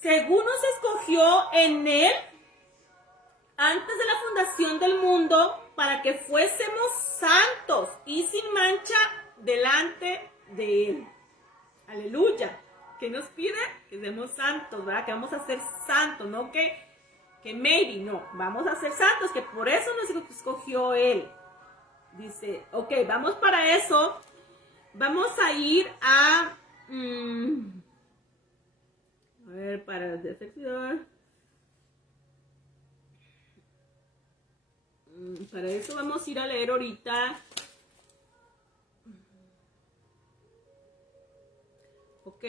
según nos escogió en Él antes de la fundación del mundo, para que fuésemos santos y sin mancha delante de Él. Aleluya. ¿Qué nos pide? Que seamos santos, ¿verdad? Que vamos a ser santos, no que maybe, no. Vamos a ser santos, que por eso nos escogió Él. Dice, ok, vamos para eso. Vamos a ir a ver, para decepción. Para eso vamos a ir a leer ahorita. Ok.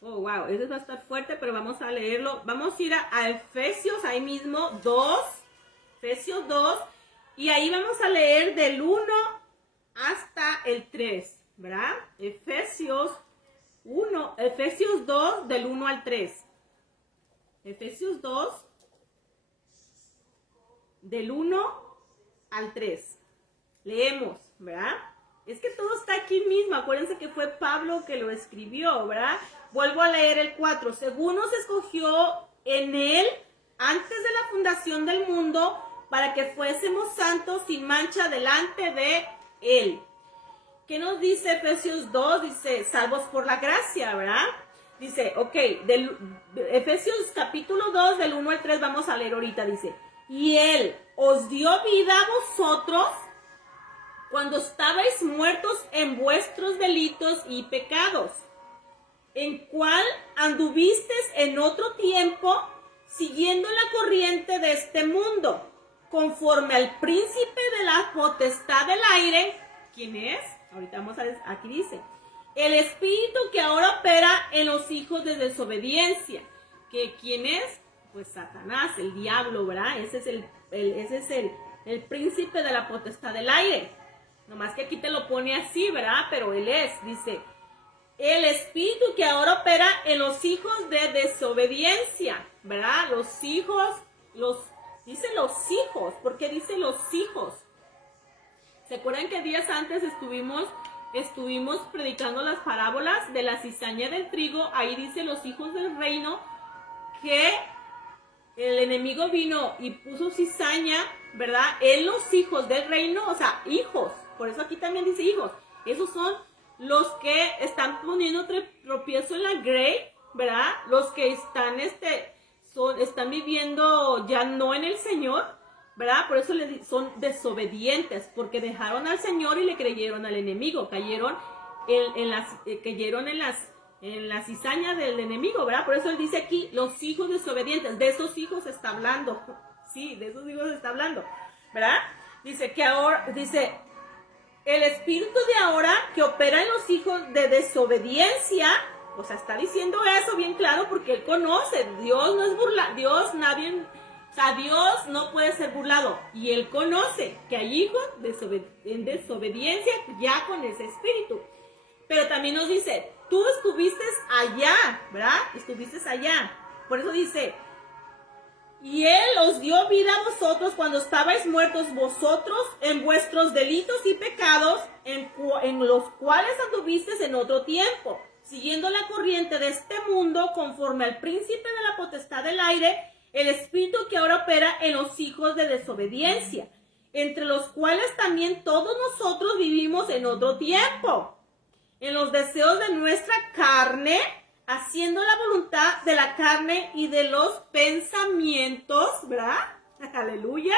Oh, wow, ese va a estar fuerte, pero vamos a leerlo. Vamos a ir a Efesios, ahí mismo, 2. Efesios 2. Y ahí vamos a leer del 1 hasta el 3, ¿verdad? Efesios 2, del 1 al 3. Efesios 2, del 1 al 3. Leemos, ¿verdad? Es que todo está aquí mismo. Acuérdense que fue Pablo que lo escribió, ¿verdad? Vuelvo a leer el 4. Según nos escogió en Él antes de la fundación del mundo, para que fuésemos santos sin mancha delante de Él. ¿Qué nos dice Efesios 2? Dice, salvos por la gracia, ¿verdad? Dice, ok, Efesios capítulo 2, del 1 al 3, vamos a leer ahorita, dice, y Él os dio vida a vosotros cuando estabais muertos en vuestros delitos y pecados, en cual anduvisteis en otro tiempo, siguiendo la corriente de este mundo, conforme al príncipe de la potestad del aire. ¿Quién es? Ahorita vamos a ver, aquí dice, el espíritu que ahora opera en los hijos de desobediencia. ¿Que quién es? Pues Satanás, el diablo, ¿verdad? Ese es el príncipe de la potestad del aire. Nomás que aquí te lo pone así, ¿verdad? Pero él es, dice, el espíritu que ahora opera en los hijos de desobediencia, ¿verdad? Los hijos, dice los hijos, ¿por qué dice los hijos? ¿Se acuerdan que días antes estuvimos predicando las parábolas de la cizaña del trigo? Ahí dice los hijos del reino, que el enemigo vino y puso cizaña, ¿verdad? En los hijos del reino, o sea, hijos. Por eso aquí también dice hijos. Esos son los que están poniendo tropiezo en la grey, ¿verdad? Los que están, están viviendo ya no en el Señor, ¿verdad? Por eso son desobedientes, porque dejaron al Señor y le creyeron al enemigo. Cayeron en la cizaña del enemigo, ¿verdad? Por eso él dice aquí, los hijos desobedientes. De esos hijos está hablando. Sí, de esos hijos está hablando, ¿verdad? Dice que ahora, el espíritu de ahora que opera en los hijos de desobediencia, o sea, está diciendo eso bien claro porque él conoce, Dios no es Dios no puede ser burlado, y él conoce que hay hijos en desobediencia ya con ese espíritu. Pero también nos dice, tú estuviste allá, ¿verdad? Estuviste allá. Por eso dice, y él os dio vida a vosotros cuando estabais muertos vosotros en vuestros delitos y pecados, en los cuales anduvisteis en otro tiempo, siguiendo la corriente de este mundo, conforme al príncipe de la potestad del aire, el espíritu que ahora opera en los hijos de desobediencia, entre los cuales también todos nosotros vivimos en otro tiempo, en los deseos de nuestra carne, haciendo la voluntad de la carne y de los pensamientos, ¿verdad? Aleluya.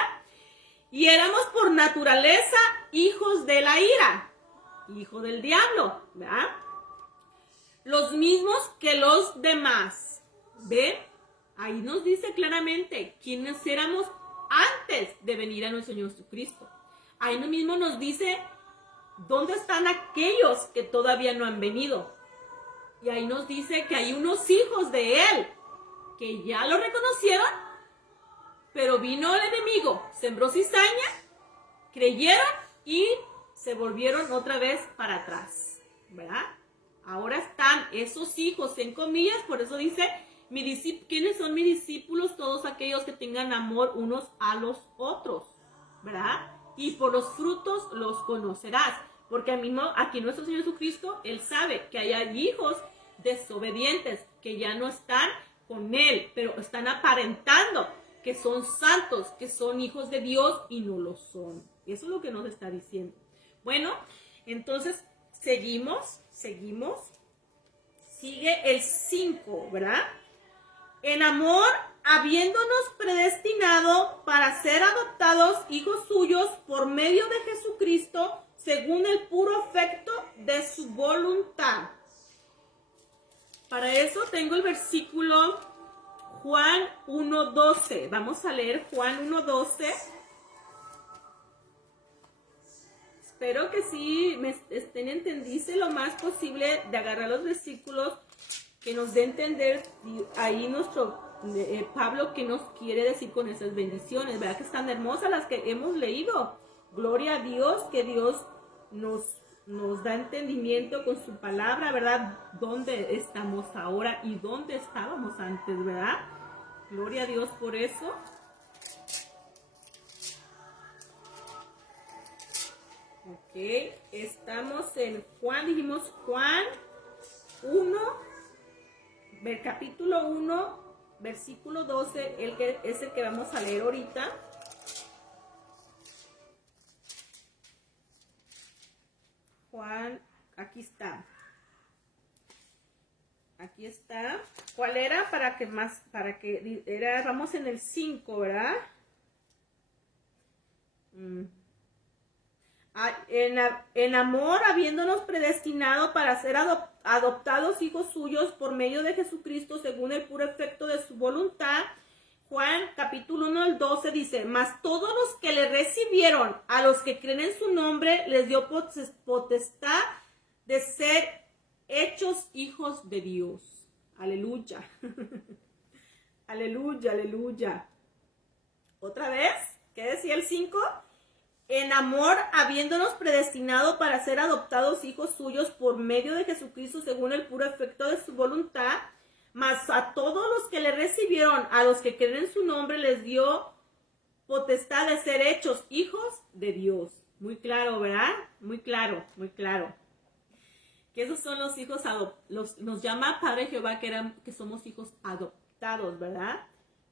Y éramos por naturaleza hijos de la ira, hijo del diablo, ¿verdad? Los mismos que los demás. ¿Ven? Ahí nos dice claramente quiénes éramos antes de venir a nuestro Señor Jesucristo. Ahí mismo nos dice dónde están aquellos que todavía no han venido. Y ahí nos dice que hay unos hijos de Él que ya lo reconocieron, pero vino el enemigo, sembró cizaña, creyeron y se volvieron otra vez para atrás, ¿verdad? Ahora están esos hijos en comillas, por eso dice, ¿quiénes son mis discípulos? Todos aquellos que tengan amor unos a los otros, ¿verdad? Y por los frutos los conocerás. Porque aquí nuestro Señor Jesucristo, Él sabe que hay hijos desobedientes que ya no están con Él, pero están aparentando que son santos, que son hijos de Dios y no lo son. Eso es lo que nos está diciendo. Bueno, entonces seguimos. Sigue el 5, ¿verdad? En amor, habiéndonos predestinado para ser adoptados hijos suyos por medio de Jesucristo, según el puro afecto de su voluntad. Para eso tengo el versículo Juan 1:12. Vamos a leer Juan 1:12. Espero que sí me estén entendiendo lo más posible de agarrar los versículos que nos dé a entender ahí nuestro Pablo qué nos quiere decir con esas bendiciones, ¿verdad? Que están hermosas las que hemos leído. Gloria a Dios, que Dios nos da entendimiento con su palabra, ¿verdad? Dónde estamos ahora y dónde estábamos antes, ¿verdad? Gloria a Dios por eso. Ok, estamos en Juan, dijimos Juan 1, capítulo 1, versículo 12, es el que vamos a leer ahorita. Juan, aquí está. Aquí está. ¿Cuál era? Vamos en el 5, ¿verdad? En amor, habiéndonos predestinado para ser adoptados hijos suyos por medio de Jesucristo, según el puro efecto de su voluntad. Juan capítulo 1 al 12 dice, mas todos los que le recibieron, a los que creen en su nombre, les dio potestad de ser hechos hijos de Dios. Aleluya. Aleluya, aleluya. Otra vez, ¿qué decía el 5? en amor, habiéndonos predestinado para ser adoptados hijos suyos por medio de Jesucristo, según el puro efecto de su voluntad, mas a todos los que le recibieron, a los que creen en su nombre, les dio potestad de ser hechos hijos de Dios. Muy claro, ¿verdad? Muy claro, muy claro. Que esos son los hijos nos llama Padre Jehová que somos hijos adoptados, ¿verdad?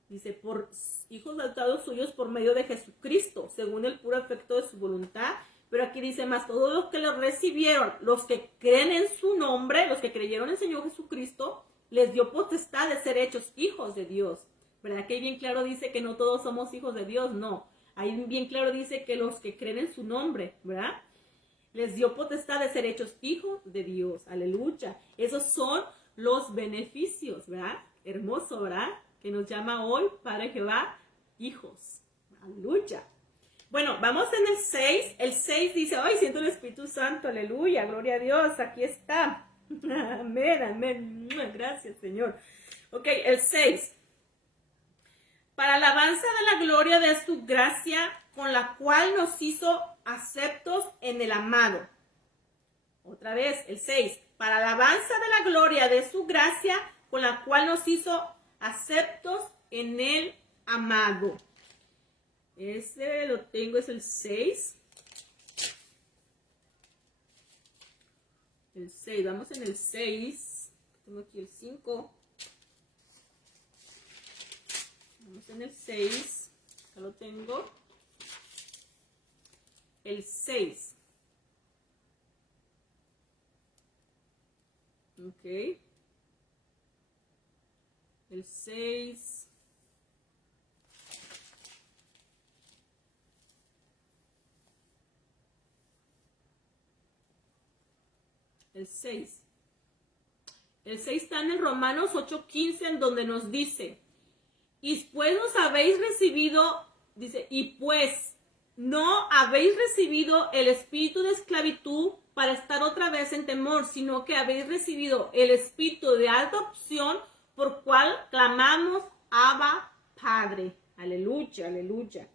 Dice, por hijos adoptados suyos por medio de Jesucristo, según el puro efecto de su voluntad. Pero aquí dice, más todos los que lo recibieron, los que creen en su nombre, los que creyeron en el Señor Jesucristo, les dio potestad de ser hechos hijos de Dios. ¿Verdad? Que ahí bien claro dice que no todos somos hijos de Dios, no. Ahí bien claro dice que los que creen en su nombre, ¿verdad? Les dio potestad de ser hechos hijos de Dios. Aleluya. Esos son los beneficios, ¿verdad? Hermoso, ¿verdad? Que nos llama hoy Padre Jehová, hijos. Aleluya. Bueno, vamos en el 6. El 6 dice, ¡ay, siento el Espíritu Santo! Aleluya, gloria a Dios, aquí está. Amén, amén. Gracias, Señor. Ok, el 6. Para alabanza de la gloria de su gracia, con la cual nos hizo aceptos en el amado. Otra vez, el 6. Para alabanza de la gloria de su gracia, con la cual nos hizo aceptos en el amado. Ese lo tengo, es el 6. El 6, vamos en el 6. Tengo aquí el 5. Vamos en el 6. Ya lo tengo. El 6. Ok. El 6. El 6. El 6 está en el Romanos 8:15, en donde nos dice, y pues nos habéis recibido, dice, y pues no habéis recibido el espíritu de esclavitud para estar otra vez en temor, sino que habéis recibido el espíritu de adopción, por cual clamamos, Abba, Padre. Aleluya, aleluya.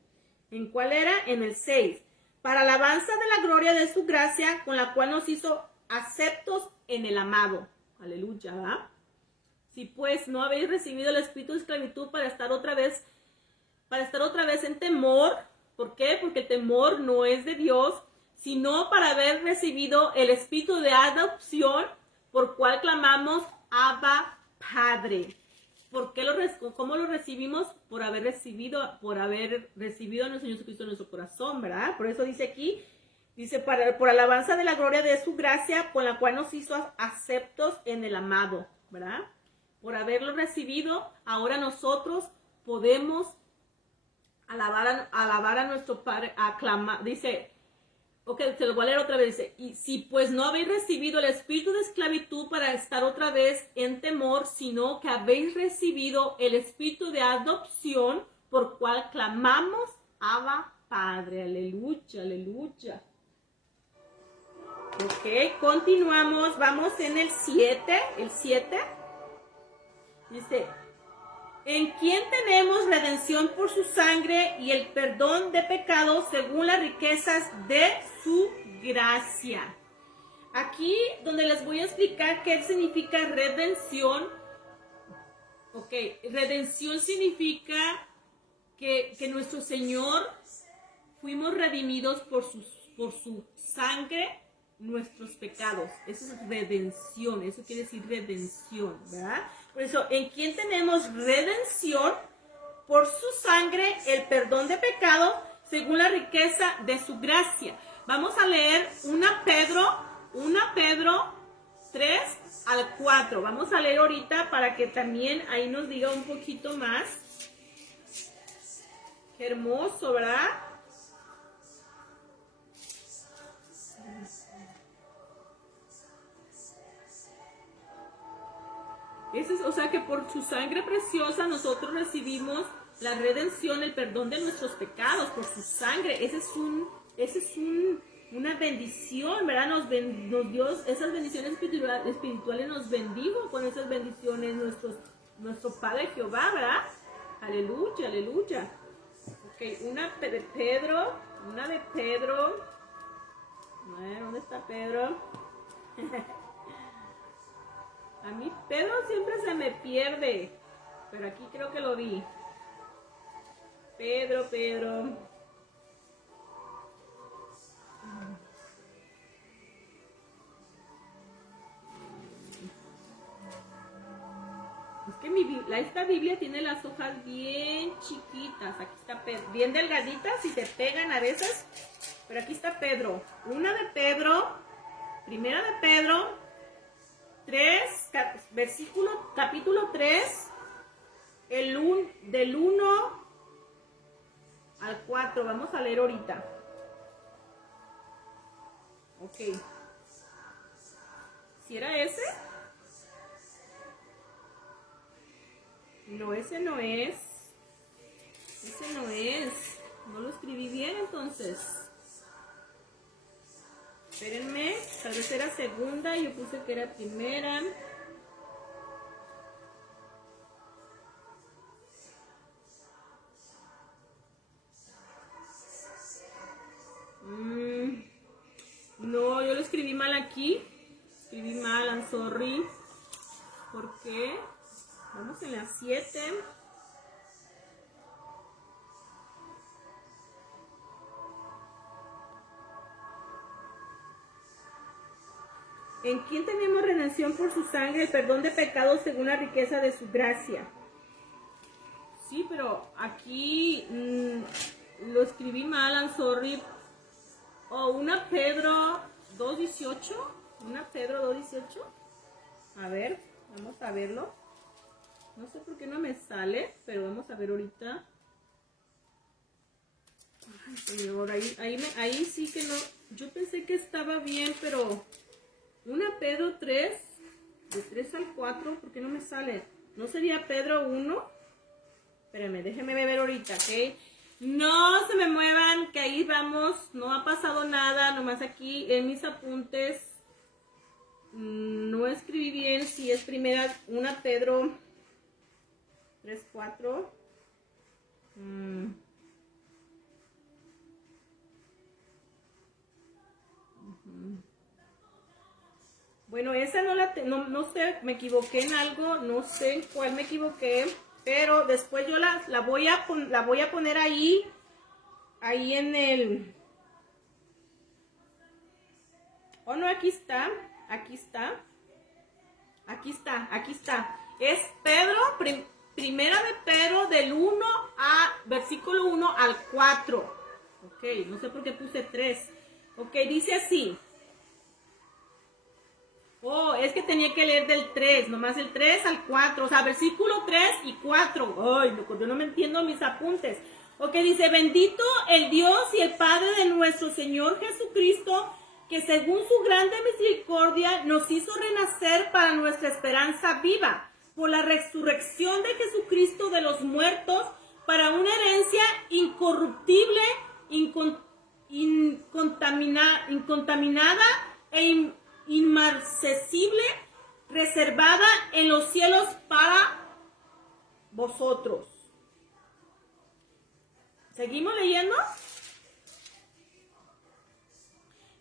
¿En cuál era? En el 6. Para alabanza de la gloria de su gracia, con la cual nos hizo aceptos en el amado. Aleluya, ¿verdad? Si pues no habéis recibido el espíritu de esclavitud para estar otra vez en temor. ¿Por qué? Porque el temor no es de Dios, sino para haber recibido el espíritu de adopción, por cual clamamos Abba, Padre. ¿Cómo lo recibimos? Por haber recibido a nuestro Señor Jesucristo en nuestro corazón, ¿verdad? Por eso dice aquí, dice, por alabanza de la gloria de su gracia, con la cual nos hizo aceptos en el amado, ¿verdad? Por haberlo recibido, ahora nosotros podemos alabar a nuestro Padre, aclamar, dice, ok, se lo voy a leer otra vez, dice, y si pues no habéis recibido el espíritu de esclavitud para estar otra vez en temor, sino que habéis recibido el espíritu de adopción, por cual clamamos, Abba, Padre. Aleluya, aleluya. Ok, continuamos, vamos en el 7, dice, en quien tenemos redención por su sangre y el perdón de pecados según las riquezas de su gracia. Aquí donde les voy a explicar qué significa redención. Ok, redención significa que nuestro Señor fuimos redimidos por su sangre, nuestros pecados. Eso es redención, eso quiere decir redención, ¿verdad? Por eso, en quien tenemos redención por su sangre, el perdón de pecado, según la riqueza de su gracia. Vamos a leer 1 Pedro 3 al 4. Vamos a leer ahorita para que también ahí nos diga un poquito más. Qué hermoso, ¿verdad? O sea que por su sangre preciosa nosotros recibimos la redención, el perdón de nuestros pecados por su sangre. Esa es una bendición, ¿verdad? Nos dio esas bendiciones espirituales, nos bendijo con esas bendiciones nuestro Padre Jehová, ¿verdad? Aleluya, aleluya. Ok, Pedro Una de Pedro. A ver, ¿dónde está Pedro? A mí Pedro siempre se me pierde. Pero aquí creo que lo vi. Pedro. Es que esta Biblia tiene las hojas bien chiquitas. Aquí está Pedro, bien delgaditas y se pegan a veces. Pero aquí está Pedro. Una de Pedro, primera de Pedro, 3, capítulo 3, del 1 al 4. Vamos a leer ahorita. Ok. ¿Si era ese? No, ese no es. Ese no es. No lo escribí bien entonces. Espérenme. Tal vez era segunda y yo puse que era primera. No, yo lo escribí mal aquí. Escribí mal, I'm sorry. ¿Por qué? Vamos en la 7. ¿En quién tenemos redención por su sangre, el perdón de pecados según la riqueza de su gracia? Sí, pero aquí lo escribí mal, I'm sorry. Una Pedro 2:18. Una Pedro 2:18. A ver, vamos a verlo. No sé por qué no me sale, pero vamos a ver ahorita. Ay, Señor, ahí sí que no. Yo pensé que estaba bien, pero una Pedro 3, de 3 al 4, ¿por qué no me sale? ¿No sería Pedro 1? Espérenme, déjenme ver ahorita, ¿ok? No se me muevan, que ahí vamos, no ha pasado nada, nomás aquí en mis apuntes no escribí bien si es primera, una Pedro 3, 4. Bueno, esa no sé, me equivoqué en algo, no sé en cuál me equivoqué, pero después yo la voy a poner ahí en el... Oh, no, aquí está. Es Pedro, primera de Pedro, del 1 a versículo 1 al 4. Ok, no sé por qué puse 3. Ok, dice así. Oh, es que tenía que leer del 3, nomás el 3 al 4, o sea, versículo 3 y 4. Ay, yo no me entiendo mis apuntes. Ok, dice, bendito el Dios y el Padre de nuestro Señor Jesucristo, que según su grande misericordia nos hizo renacer para nuestra esperanza viva, por la resurrección de Jesucristo de los muertos, para una herencia incorruptible, incontaminada e inmarcesible, reservada en los cielos para vosotros. ¿Seguimos leyendo?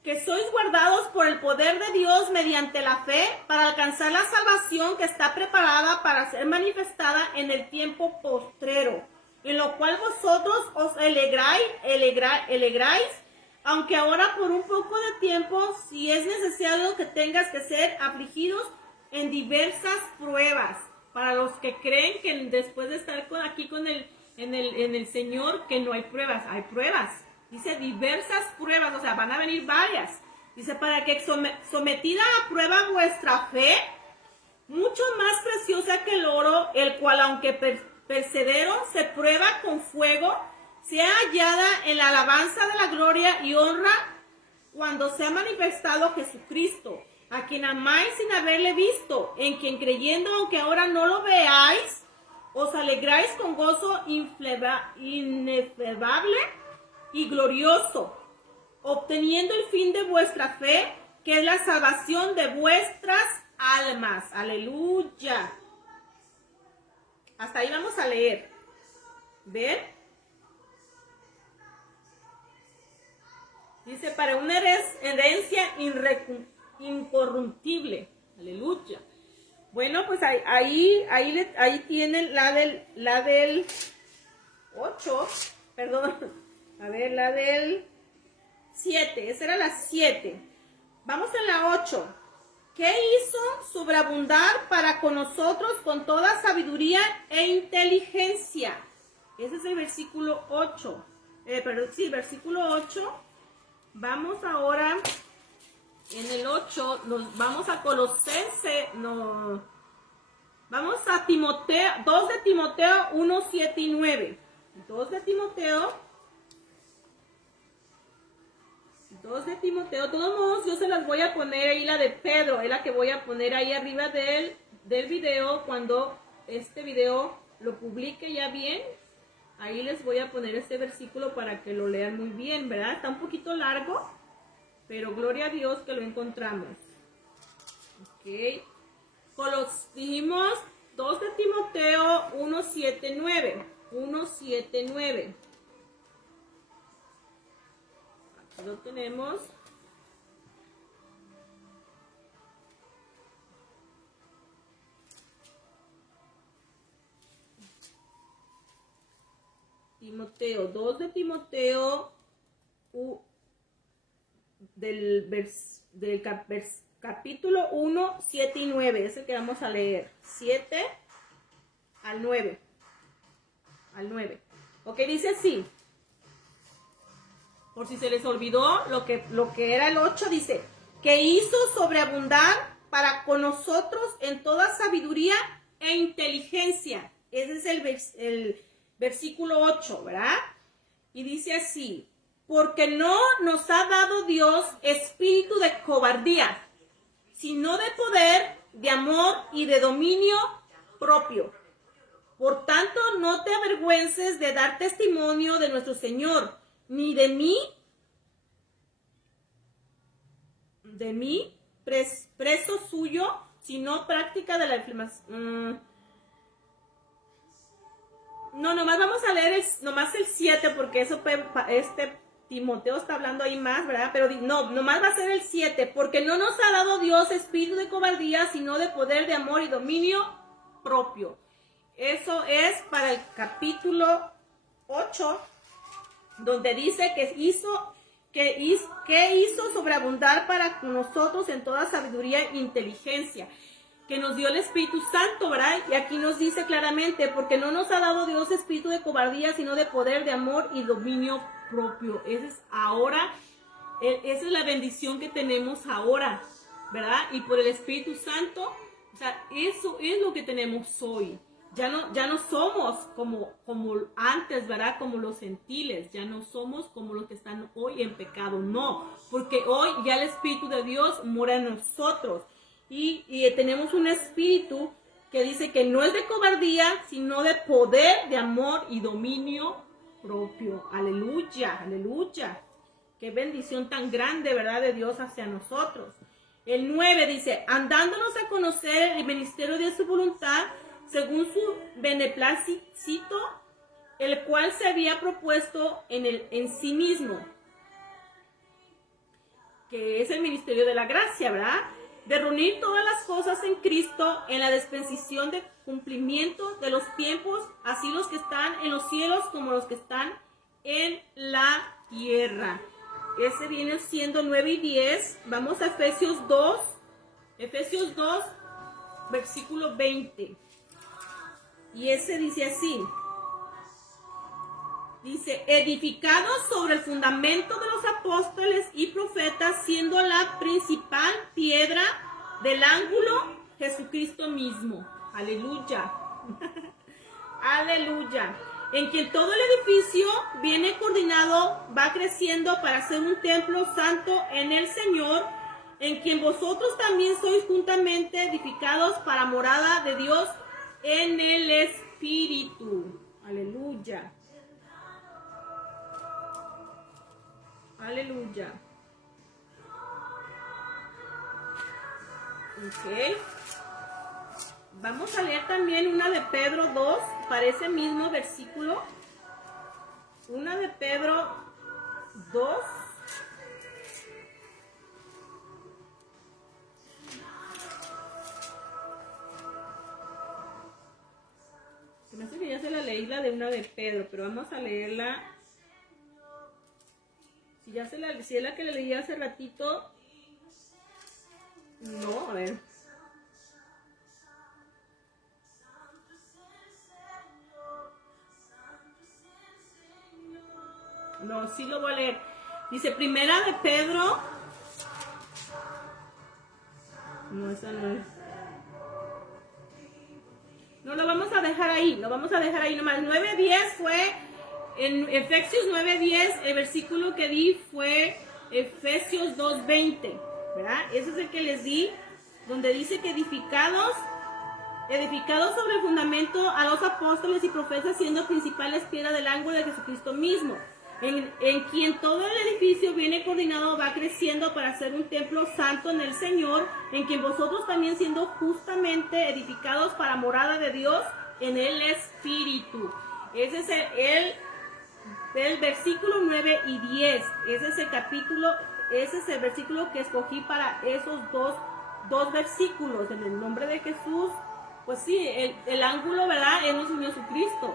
Que sois guardados por el poder de Dios mediante la fe para alcanzar la salvación que está preparada para ser manifestada en el tiempo postrero, en lo cual vosotros os alegráis, aunque ahora por un poco de tiempo, si es necesario que tengas que ser afligidos en diversas pruebas. Para los que creen que después de estar aquí en el Señor, que no hay pruebas, hay pruebas. Dice diversas pruebas, o sea, van a venir varias. Dice, para que sometida a prueba vuestra fe, mucho más preciosa que el oro, el cual aunque perseveró, se prueba con fuego, sea hallada en la alabanza de la gloria y honra cuando sea manifestado Jesucristo, a quien amáis sin haberle visto, en quien creyendo, aunque ahora no lo veáis, os alegráis con gozo inefable y glorioso, obteniendo el fin de vuestra fe, que es la salvación de vuestras almas. Aleluya. Hasta ahí vamos a leer. ¿Ven? Dice, para una herencia incorruptible. Aleluya. Bueno, pues ahí tienen la del 8, perdón, a ver, la del 7, esa era la 7. Vamos a la 8. ¿Qué hizo sobreabundar para con nosotros con toda sabiduría e inteligencia? Ese es el versículo 8. Versículo 8. Vamos ahora, en el 8, nos vamos a Colosenses, vamos a Timoteo, 2 de Timoteo 1, 7 y 9. 2 de Timoteo, de todos modos yo se las voy a poner ahí, la de Pedro, es la que voy a poner ahí arriba del video, cuando este video lo publique ya bien, ahí les voy a poner este versículo para que lo lean muy bien, ¿verdad? Está un poquito largo, pero gloria a Dios que lo encontramos. Ok, dijimos 2 de Timoteo 1, 7, 9. 1, 7, 9. Aquí lo tenemos. Timoteo, 2 de Timoteo, del capítulo 1, 7 y 9, es el que vamos a leer, 7 al 9, ok, dice así, por si se les olvidó lo que era el 8, dice, que hizo sobreabundar para con nosotros en toda sabiduría e inteligencia, ese es el versículo 8, ¿verdad? Y dice así, porque no nos ha dado Dios espíritu de cobardía, sino de poder, de amor y de dominio propio. Por tanto, no te avergüences de dar testimonio de nuestro Señor, ni de mí, preso suyo, sino práctica de la inflamación. No, nomás vamos a leer nomás el 7, porque eso Timoteo está hablando ahí más, ¿verdad? Pero no, nomás va a ser el 7, porque no nos ha dado Dios espíritu de cobardía, sino de poder, de amor y dominio propio. Eso es para el capítulo 8, donde dice que hizo sobreabundar para nosotros en toda sabiduría e inteligencia, que nos dio el Espíritu Santo, ¿verdad? Y aquí nos dice claramente, porque no nos ha dado Dios espíritu de cobardía, sino de poder, de amor y dominio propio. Esa es la bendición que tenemos ahora, ¿verdad? Y por el Espíritu Santo, o sea, eso es lo que tenemos hoy. Ya no somos como antes, ¿verdad? Como los gentiles, ya no somos como los que están hoy en pecado, no, porque hoy ya el Espíritu de Dios mora en nosotros. Y tenemos un espíritu que dice que no es de cobardía, sino de poder, de amor y dominio propio. Aleluya, aleluya. Qué bendición tan grande, ¿verdad? De Dios hacia nosotros. El 9 dice, andándonos a conocer el ministerio de su voluntad, según su beneplácito, el cual se había propuesto en sí mismo, que es el ministerio de la gracia, ¿verdad? De reunir todas las cosas en Cristo en la dispensación de cumplimiento de los tiempos, así los que están en los cielos como los que están en la tierra. Ese viene siendo 9 y 10. Vamos a Efesios 2, versículo 20. Y ese dice así. Dice, edificados sobre el fundamento de los apóstoles y profetas, siendo la principal piedra del ángulo Jesucristo mismo. Aleluya. Aleluya. En quien todo el edificio viene coordinado, va creciendo para ser un templo santo en el Señor, en quien vosotros también sois juntamente edificados para morada de Dios en el Espíritu. Aleluya. Aleluya. Ok. Vamos a leer también una de Pedro 2, para ese mismo versículo. Una de Pedro 2, de una de Pedro, pero vamos a leerla. Si es la que le leí hace ratito. No, a ver. No, sí lo voy a leer. Dice, primera de Pedro. No, esa no es. No, lo vamos a dejar ahí. Lo vamos a dejar ahí nomás. 9:10 fue, en Efesios 9:10, el versículo que di fue Efesios 2:20, ¿verdad? Ese es el que les di, donde dice que edificados sobre el fundamento a los apóstoles y profetas, siendo principales piedra del ángulo de Jesucristo mismo, en quien todo el edificio viene coordinado, va creciendo para ser un templo santo en el Señor, en quien vosotros también siendo justamente edificados para morada de Dios en el Espíritu. Ese es el versículo 9 y 10. Ese es el versículo que escogí para esos dos versículos. En el nombre de Jesús, pues sí, el ángulo, ¿verdad? Es nuestro Señor Jesucristo.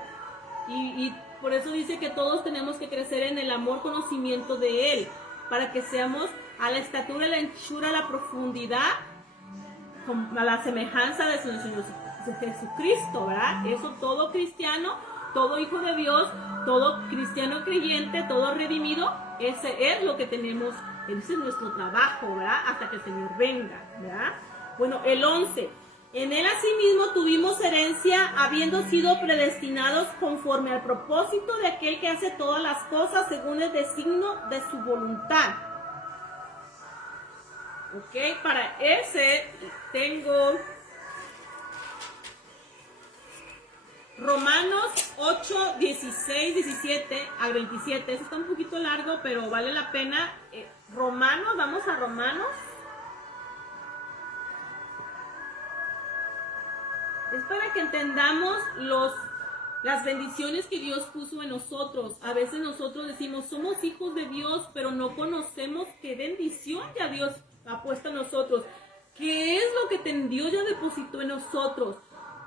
Y por eso dice que todos tenemos que crecer en el amor, conocimiento de Él, para que seamos a la estatura, la anchura, la profundidad, a la semejanza de Jesucristo, ¿verdad? Eso todo cristiano, todo hijo de Dios, todo cristiano creyente, todo redimido, ese es lo que tenemos, ese es nuestro trabajo, ¿verdad? Hasta que el Señor venga, ¿verdad? Bueno, el 11. En él asimismo tuvimos herencia, habiendo sido predestinados conforme al propósito de aquel que hace todas las cosas según el designio de su voluntad. Ok, para ese tengo Romanos 8, 16, 17 al 27. Eso está un poquito largo, pero vale la pena. Vamos a Romanos. Es para que entendamos las bendiciones que Dios puso en nosotros. A veces nosotros decimos, somos hijos de Dios, pero no conocemos qué bendición ya Dios ha puesto en nosotros. ¿Qué es lo que Dios ya depositó en nosotros?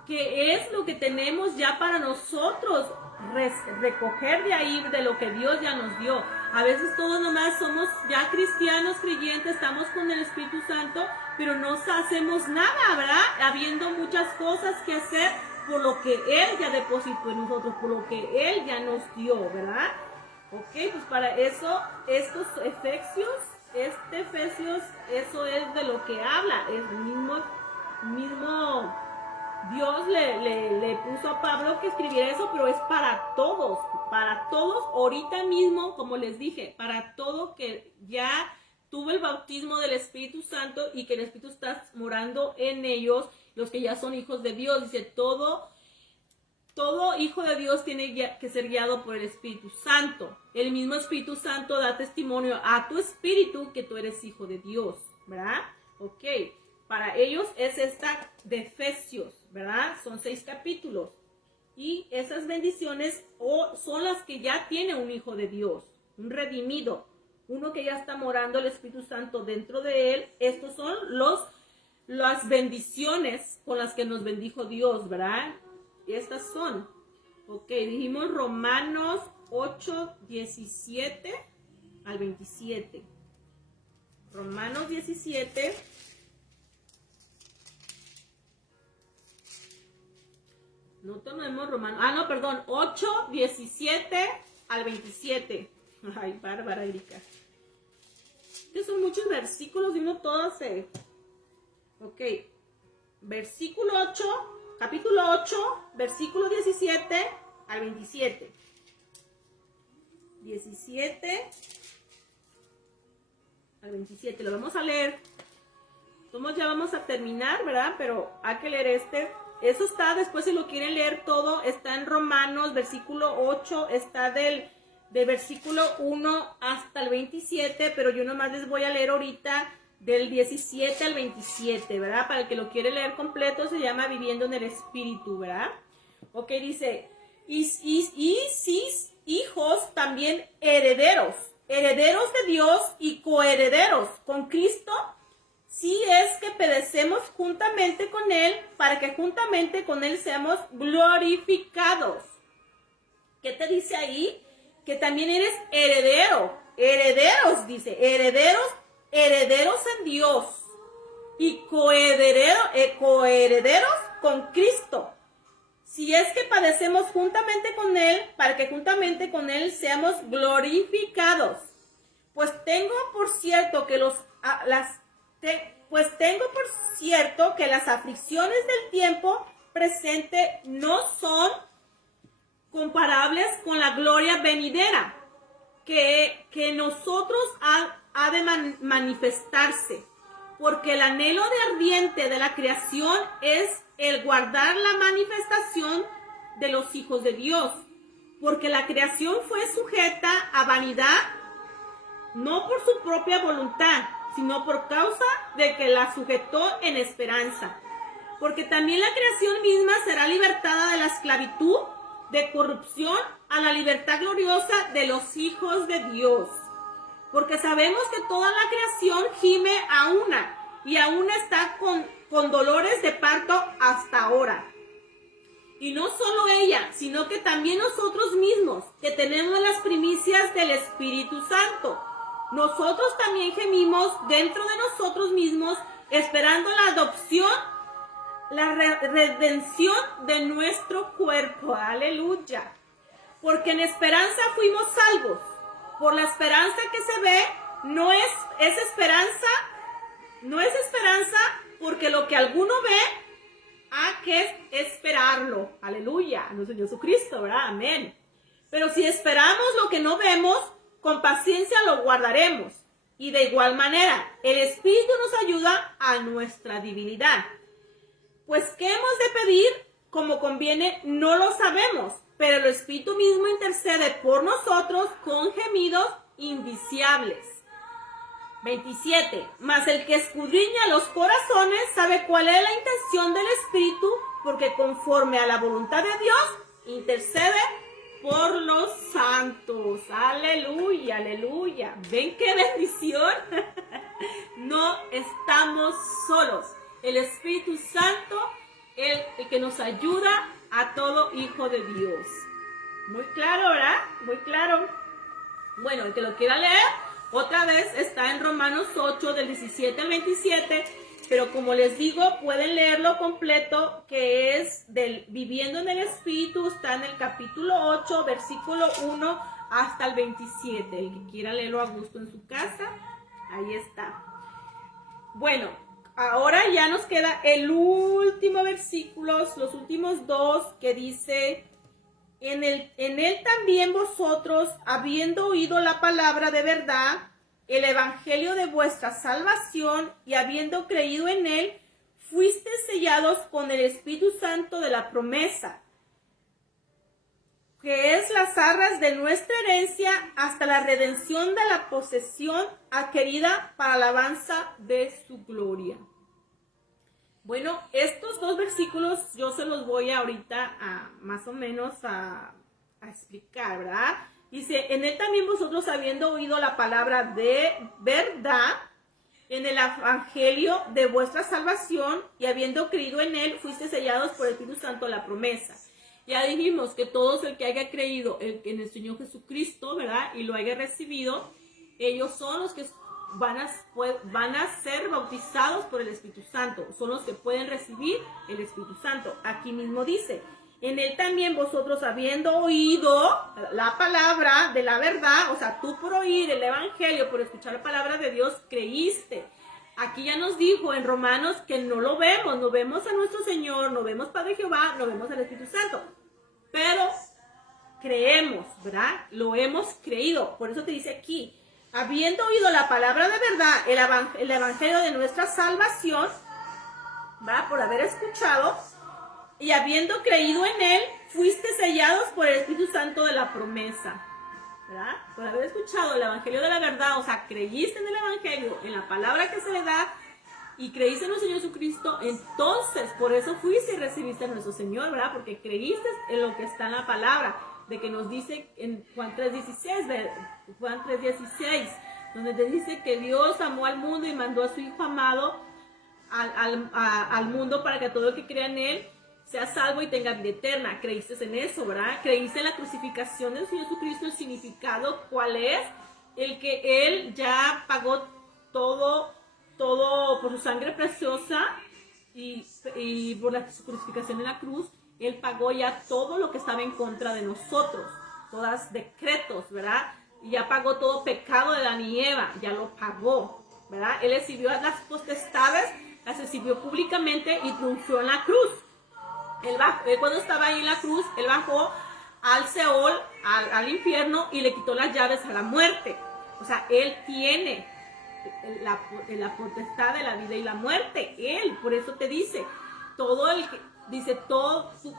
¿Qué es lo que tenemos ya para nosotros recoger de ahí, de lo que Dios ya nos dio? A veces todos nomás somos ya cristianos, creyentes, estamos con el Espíritu Santo, pero no hacemos nada, ¿verdad? Habiendo muchas cosas que hacer por lo que Él ya depositó en nosotros, por lo que Él ya nos dio, ¿verdad? Ok, pues para eso, estos Efesios, eso es de lo que habla, es mismo Dios le puso a Pablo que escribiera eso, pero es para todos, ahorita mismo, como les dije, para todo que ya tuvo el bautismo del Espíritu Santo y que el Espíritu está morando en ellos, los que ya son hijos de Dios. Dice, todo hijo de Dios tiene que ser guiado por el Espíritu Santo. El mismo Espíritu Santo da testimonio a tu espíritu que tú eres hijo de Dios, ¿verdad? Ok, para ellos es esta de Efesios, ¿verdad? Son 6 capítulos. Y esas bendiciones son las que ya tiene un hijo de Dios, un redimido, uno que ya está morando el Espíritu Santo dentro de él. Estos son las bendiciones con las que nos bendijo Dios, ¿verdad? Estas son, ok, dijimos Romanos 8, 17 al 27. Romanos 17. No tenemos Romanos. 8, 17 al 27. Ay, bárbara, Erika. Que son muchos versículos y uno todo hace. Ok. Versículo 8, capítulo 8, versículo 17 al 27. 17 al 27. Lo vamos a leer. Entonces ya vamos a terminar, ¿verdad? Pero hay que leer Eso está, después si lo quieren leer todo, está en Romanos, versículo 8, está del versículo 1 hasta el 27, pero yo nomás les voy a leer ahorita del 17 al 27, ¿verdad? Para el que lo quiere leer completo, se llama Viviendo en el Espíritu, ¿verdad? Ok, dice, y sis hijos también herederos de Dios y coherederos con Cristo, si es que padecemos juntamente con Él, para que juntamente con Él seamos glorificados. ¿Qué te dice ahí? Que también eres heredero. Herederos, dice. Herederos en Dios. Y coherederos con Cristo. Si es que padecemos juntamente con Él, para que juntamente con Él seamos glorificados. Pues tengo por cierto que las aflicciones del tiempo presente no son comparables con la gloria venidera que nosotros ha de manifestarse. Porque el anhelo de ardiente de la creación es el guardar la manifestación de los hijos de Dios. Porque la creación fue sujeta a vanidad, no por su propia voluntad, sino por causa de que la sujetó en esperanza. Porque también la creación misma será libertada de la esclavitud de corrupción a la libertad gloriosa de los hijos de Dios. Porque sabemos que toda la creación gime a una y aún está con dolores de parto hasta ahora. Y no solo ella, sino que también nosotros mismos, que tenemos las primicias del Espíritu Santo. Nosotros también gemimos dentro de nosotros mismos, esperando la adopción, la redención de nuestro cuerpo. Aleluya. Porque en esperanza fuimos salvos. Por la esperanza que se ve, no es esperanza porque lo que alguno ve, hay que esperarlo. Aleluya. Nuestro Señor Jesucristo, ¿verdad? Amén. Pero si esperamos lo que no vemos, con paciencia lo guardaremos. Y de igual manera, el Espíritu nos ayuda a nuestra debilidad. Pues, ¿qué hemos de pedir? Como conviene, no lo sabemos. Pero el Espíritu mismo intercede por nosotros con gemidos indiciables. 27. Mas el que escudriña los corazones sabe cuál es la intención del Espíritu, porque conforme a la voluntad de Dios, intercede por los santos. Aleluya, aleluya. ¿Ven qué bendición? No estamos solos. El Espíritu Santo, el que nos ayuda a todo hijo de Dios. Muy claro, ¿verdad? Muy claro. Bueno, el que lo quiera leer, otra vez está en Romanos 8, del 17 al 27, pero como les digo, pueden leerlo completo, que es del Viviendo en el Espíritu, está en el capítulo 8, versículo 1 hasta el 27. El que quiera leerlo a gusto en su casa, ahí está. Bueno, ahora ya nos queda el último versículo, los últimos dos, que dice: En él también vosotros, habiendo oído la palabra de verdad, el evangelio de vuestra salvación, y habiendo creído en él, fuisteis sellados con el Espíritu Santo de la promesa, que es las arras de nuestra herencia hasta la redención de la posesión adquirida para alabanza de su gloria. Bueno, estos dos versículos yo se los voy ahorita más o menos a explicar, ¿verdad? Dice: en él también vosotros, habiendo oído la palabra de verdad, en el evangelio de vuestra salvación, y habiendo creído en él, fuiste sellados por el Espíritu Santo de la promesa. Ya dijimos que todos el que haya creído en el Señor Jesucristo, ¿verdad? Y lo haya recibido, ellos son los que van a ser bautizados por el Espíritu Santo. Son los que pueden recibir el Espíritu Santo. Aquí mismo dice: en él también vosotros, habiendo oído la palabra de la verdad, o sea, tú por oír el evangelio, por escuchar la palabra de Dios, creíste. Aquí ya nos dijo en Romanos que no lo vemos, no vemos a nuestro Señor, no vemos Padre Jehová, no vemos al Espíritu Santo, pero creemos, ¿verdad? Lo hemos creído. Por eso te dice aquí: habiendo oído la palabra de verdad, el evangelio de nuestra salvación, ¿verdad? Por haber escuchado, y habiendo creído en él, fuiste sellados por el Espíritu Santo de la promesa, ¿verdad? Por haber escuchado el evangelio de la verdad, o sea, creíste en el evangelio, en la palabra que se le da, y creíste en el Señor Jesucristo, entonces por eso fuiste y recibiste a nuestro Señor, ¿verdad? Porque creíste en lo que está en la palabra, de que nos dice en Juan 3:16, donde te dice que Dios amó al mundo y mandó a su Hijo amado al mundo para que todo el que crea en él seas salvo y tengas vida eterna. Creíste en eso, ¿verdad? Creíste en la crucificación del Señor Jesucristo, el significado, ¿cuál es? El que Él ya pagó todo por su sangre preciosa y por su crucificación en la cruz. Él pagó ya todo lo que estaba en contra de nosotros, todos decretos, ¿verdad? Y ya pagó todo pecado de Adán y Eva, ya lo pagó, ¿verdad? Él recibió las potestades, las recibió públicamente y triunfó en la cruz. Él cuando estaba ahí en la cruz, él bajó al Seol, al infierno, y le quitó las llaves a la muerte. O sea, él tiene la potestad de la vida y la muerte. Él, por eso te dice,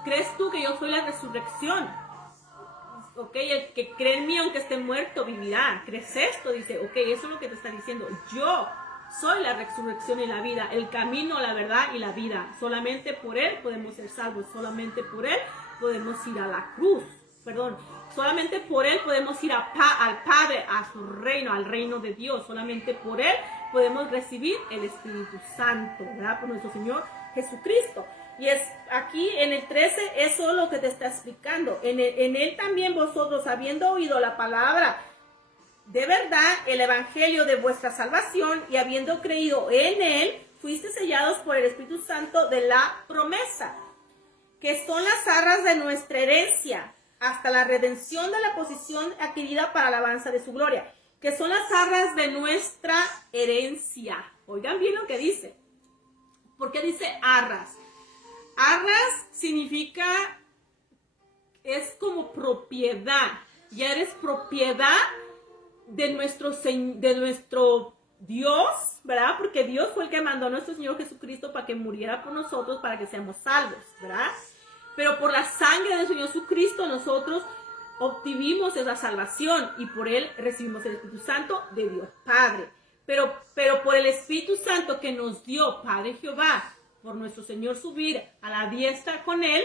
¿crees tú que yo soy la resurrección? Ok, el que cree en mí, aunque esté muerto, vivirá. ¿Crees esto? Dice, ok, eso es lo que te está diciendo. Yo soy la resurrección y la vida, el camino, la verdad y la vida. Solamente por Él podemos ser salvos. Solamente por Él podemos ir a la cruz. Solamente por Él podemos ir al Padre, a su reino, al reino de Dios. Solamente por Él podemos recibir el Espíritu Santo, ¿verdad? Por nuestro Señor Jesucristo. Y es aquí en el 13, eso es lo que te está explicando. En él también vosotros, habiendo oído la palabra de verdad, el evangelio de vuestra salvación, y habiendo creído en él, fuiste sellados por el Espíritu Santo de la promesa, que son las arras de nuestra herencia, hasta la redención de la posesión adquirida para alabanza de su gloria. Que son las arras de nuestra herencia. Oigan bien lo que dice. ¿Por qué dice arras? Arras significa, es como propiedad. Ya eres propiedad de nuestro Dios, ¿verdad? Porque Dios fue el que mandó a nuestro Señor Jesucristo para que muriera por nosotros, para que seamos salvos, ¿verdad? Pero por la sangre del Señor Jesucristo nosotros obtuvimos esa salvación y por Él recibimos el Espíritu Santo de Dios Padre. Pero por el Espíritu Santo que nos dio Padre Jehová, por nuestro Señor subir a la diestra con Él,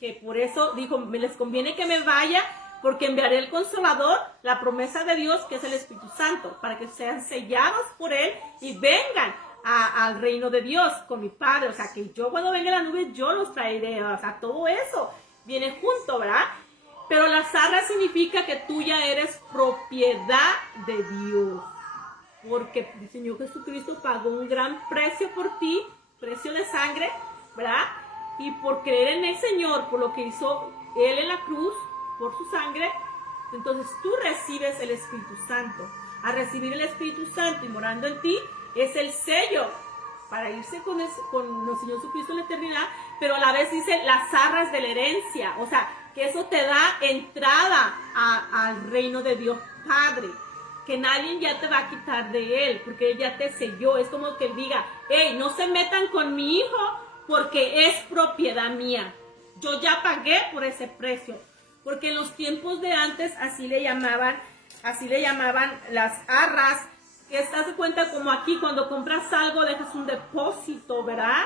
que por eso dijo, me les conviene que me vaya, porque enviaré el Consolador, la promesa de Dios, que es el Espíritu Santo, para que sean sellados por Él y vengan al reino de Dios con mi Padre. O sea, que yo cuando venga la nube, yo los traeré. O sea, todo eso viene junto, ¿verdad? Pero la arras significa que tú ya eres propiedad de Dios. Porque el Señor Jesucristo pagó un gran precio por ti, precio de sangre, ¿verdad? Y por creer en el Señor, por lo que hizo Él en la cruz, por su sangre, entonces tú recibes el Espíritu Santo. Al recibir el Espíritu Santo y morando en ti, es el sello para irse con el Señor Jesucristo en la eternidad, pero a la vez dice las arras de la herencia, o sea, que eso te da entrada al reino de Dios Padre, que nadie ya te va a quitar de Él, porque Él ya te selló. Es como que Él diga, hey, no se metan con mi hijo, porque es propiedad mía. Yo ya pagué por ese precio. Porque en los tiempos de antes así le llamaban las arras, que estás de cuenta como aquí cuando compras algo dejas un depósito, ¿verdad?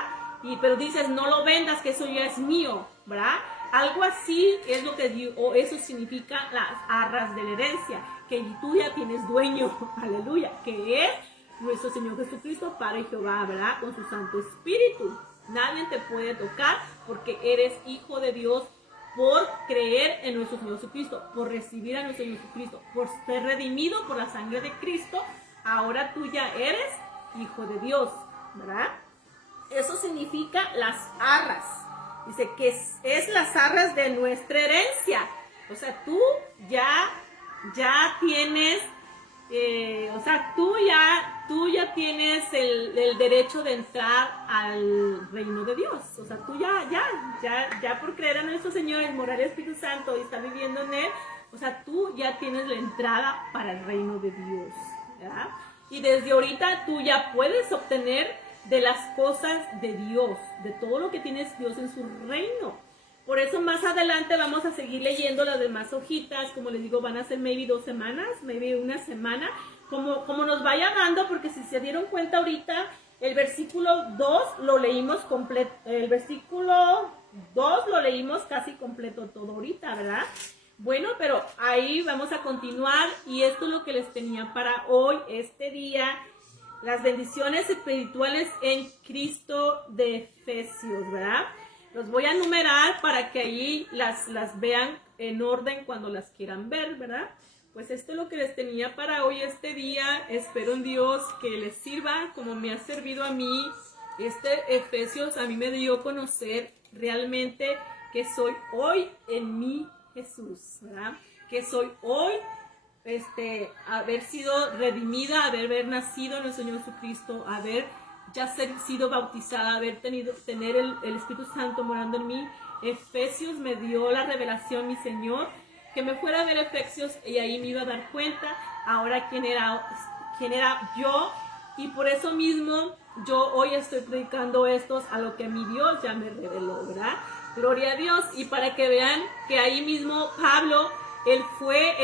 Pero dices, no lo vendas, que eso ya es mío, ¿verdad? Algo así es lo que eso significa las arras de la herencia, que tú ya tienes dueño, aleluya, que es nuestro Señor Jesucristo, Padre Jehová, ¿verdad? Con su Santo Espíritu. Nadie te puede tocar porque eres hijo de Dios, por creer en nuestro Señor Jesucristo, por recibir a nuestro Señor Jesucristo, por ser redimido por la sangre de Cristo. Ahora tú ya eres hijo de Dios, ¿verdad? Eso significa las arras. Dice que es las arras de nuestra herencia. O sea, tú ya tienes, tú ya tienes el derecho de entrar al reino de Dios. O sea, tú ya por creer en nuestro Señor, el morar el Espíritu Santo y estar viviendo en Él, o sea, tú ya tienes la entrada para el reino de Dios, ¿verdad? Y desde ahorita tú ya puedes obtener de las cosas de Dios, de todo lo que tienes Dios en su reino. Por eso más adelante vamos a seguir leyendo las demás hojitas. Como les digo, van a ser maybe 2 semanas, maybe una semana, como nos vaya dando, porque si se dieron cuenta ahorita, el versículo 2 lo leímos completo, el versículo 2 lo leímos casi completo todo ahorita, ¿verdad? Bueno, pero ahí vamos a continuar y esto es lo que les tenía para hoy, este día, las bendiciones espirituales en Cristo de Efesios, ¿verdad? Los voy a numerar para que ahí las vean en orden cuando las quieran ver, ¿verdad? Pues esto es lo que les tenía para hoy, este día. Espero en Dios que les sirva como me ha servido a mí. Efesios a mí me dio a conocer realmente que soy hoy en mi Jesús, ¿verdad? Que soy hoy, haber sido redimida, haber nacido en el Señor Jesucristo, haber ya sido bautizada, tener el Espíritu Santo morando en mí. Efesios me dio la revelación, mi Señor, que me fuera a ver Efesios y ahí me iba a dar cuenta ahora quién era yo, y por eso mismo yo hoy estoy predicando estos a lo que mi Dios ya me reveló, ¿verdad? Gloria a Dios. Y para que vean que ahí mismo Pablo, él fue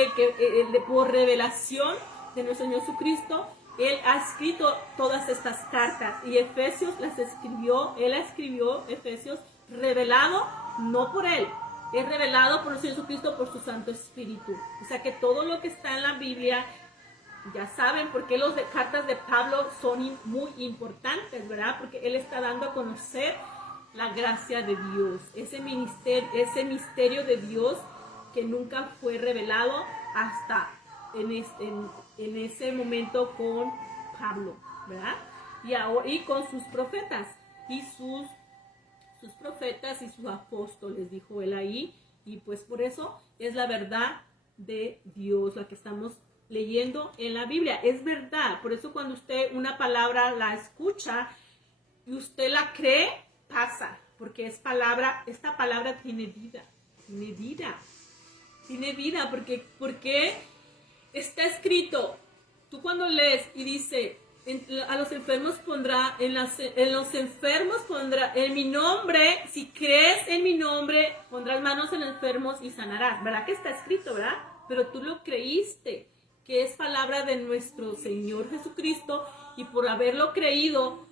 por revelación de nuestro Señor Jesucristo, él ha escrito todas estas cartas, y Efesios él escribió Efesios revelado, no por él, es revelado por el Señor Jesucristo, por su Santo Espíritu. O sea que todo lo que está en la Biblia, ya saben por qué cartas de Pablo son muy importantes, ¿verdad? Porque él está dando a conocer la gracia de Dios, ese misterio de Dios que nunca fue revelado hasta en ese momento con Pablo, ¿verdad? Y con sus profetas, y sus profetas y sus apóstoles, dijo él ahí. Y pues por eso es la verdad de Dios, la que estamos leyendo en la Biblia, es verdad. Por eso cuando usted una palabra la escucha y usted la cree, pasa, porque esta palabra tiene vida, porque está escrito. Tú cuando lees y dice, a los enfermos pondrá, en los enfermos pondrá, en mi nombre, si crees en mi nombre, pondrás manos en enfermos y sanarás, ¿verdad? Que está escrito, ¿verdad? Pero tú lo creíste, que es palabra de nuestro Señor Jesucristo, y por haberlo creído,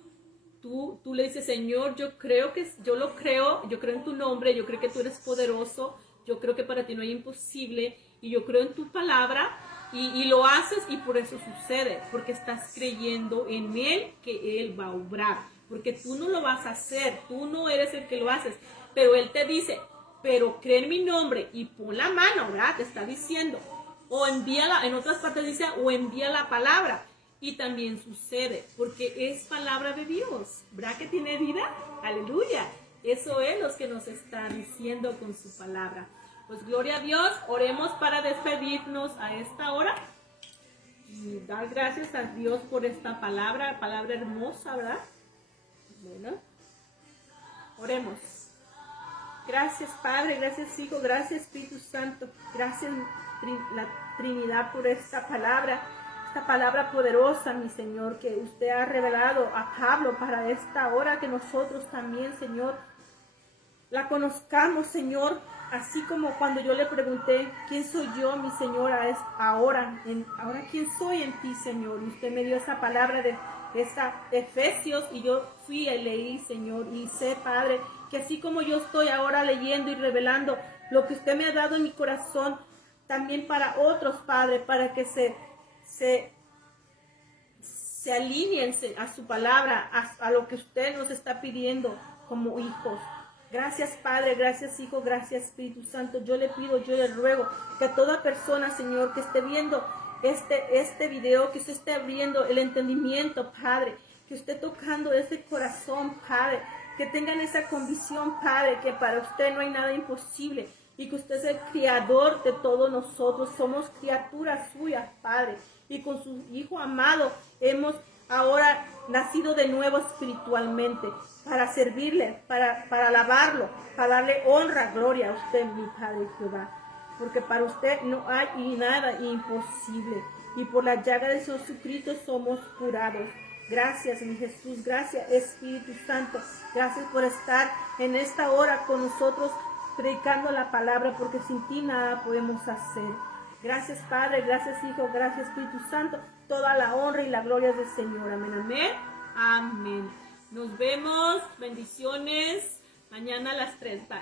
tú le dices, Señor, yo lo creo, yo creo en tu nombre, yo creo que tú eres poderoso, yo creo que para ti no hay imposible, y yo creo en tu palabra, y lo haces, y por eso sucede, porque estás creyendo en Él, que Él va a obrar, porque tú no lo vas a hacer, tú no eres el que lo haces, pero Él te dice, pero cree en mi nombre y pon la mano, ¿verdad? Te está diciendo, o envíala, en otras partes dice, o envía la palabra. Y también sucede, porque es palabra de Dios, ¿verdad que tiene vida? Aleluya. Eso es lo que nos está diciendo con su palabra. Pues gloria a Dios, oremos para despedirnos a esta hora y dar gracias a Dios por esta palabra hermosa, ¿verdad? Bueno, oremos. Gracias Padre, gracias Hijo, gracias Espíritu Santo, gracias la Trinidad por esta palabra poderosa, mi Señor, que usted ha revelado a Pablo para esta hora, que nosotros también, Señor, la conozcamos, Señor, así como cuando yo le pregunté, ¿quién soy yo, mi Señor, ahora quién soy en ti, Señor? Y usted me dio esa palabra de Efesios, y yo fui y leí, Señor, y sé, Padre, que así como yo estoy ahora leyendo y revelando lo que usted me ha dado en mi corazón, también para otros, Padre, para que se alineen a su palabra, a lo que usted nos está pidiendo como hijos. Gracias Padre, gracias Hijo, gracias Espíritu Santo. Yo le pido, yo le ruego que a toda persona, Señor, que esté viendo este video, que usted esté abriendo el entendimiento, Padre, que esté tocando ese corazón, Padre, que tengan esa convicción, Padre, que para usted no hay nada imposible, y que usted es el creador de todos nosotros, somos criaturas suyas, Padre, y con su Hijo amado hemos ahora nacido de nuevo espiritualmente, para servirle, para alabarlo, para darle honra, gloria a usted, mi Padre Jehová, porque para usted no hay nada imposible, y por la llaga de Jesucristo somos curados. Gracias, mi Jesús, gracias Espíritu Santo, gracias por estar en esta hora con nosotros, predicando la palabra, porque sin ti nada podemos hacer. Gracias Padre, gracias Hijo, gracias Espíritu Santo, toda la honra y la gloria del Señor. Amén, amén, amén. Nos vemos, bendiciones, mañana a las 3. Bye.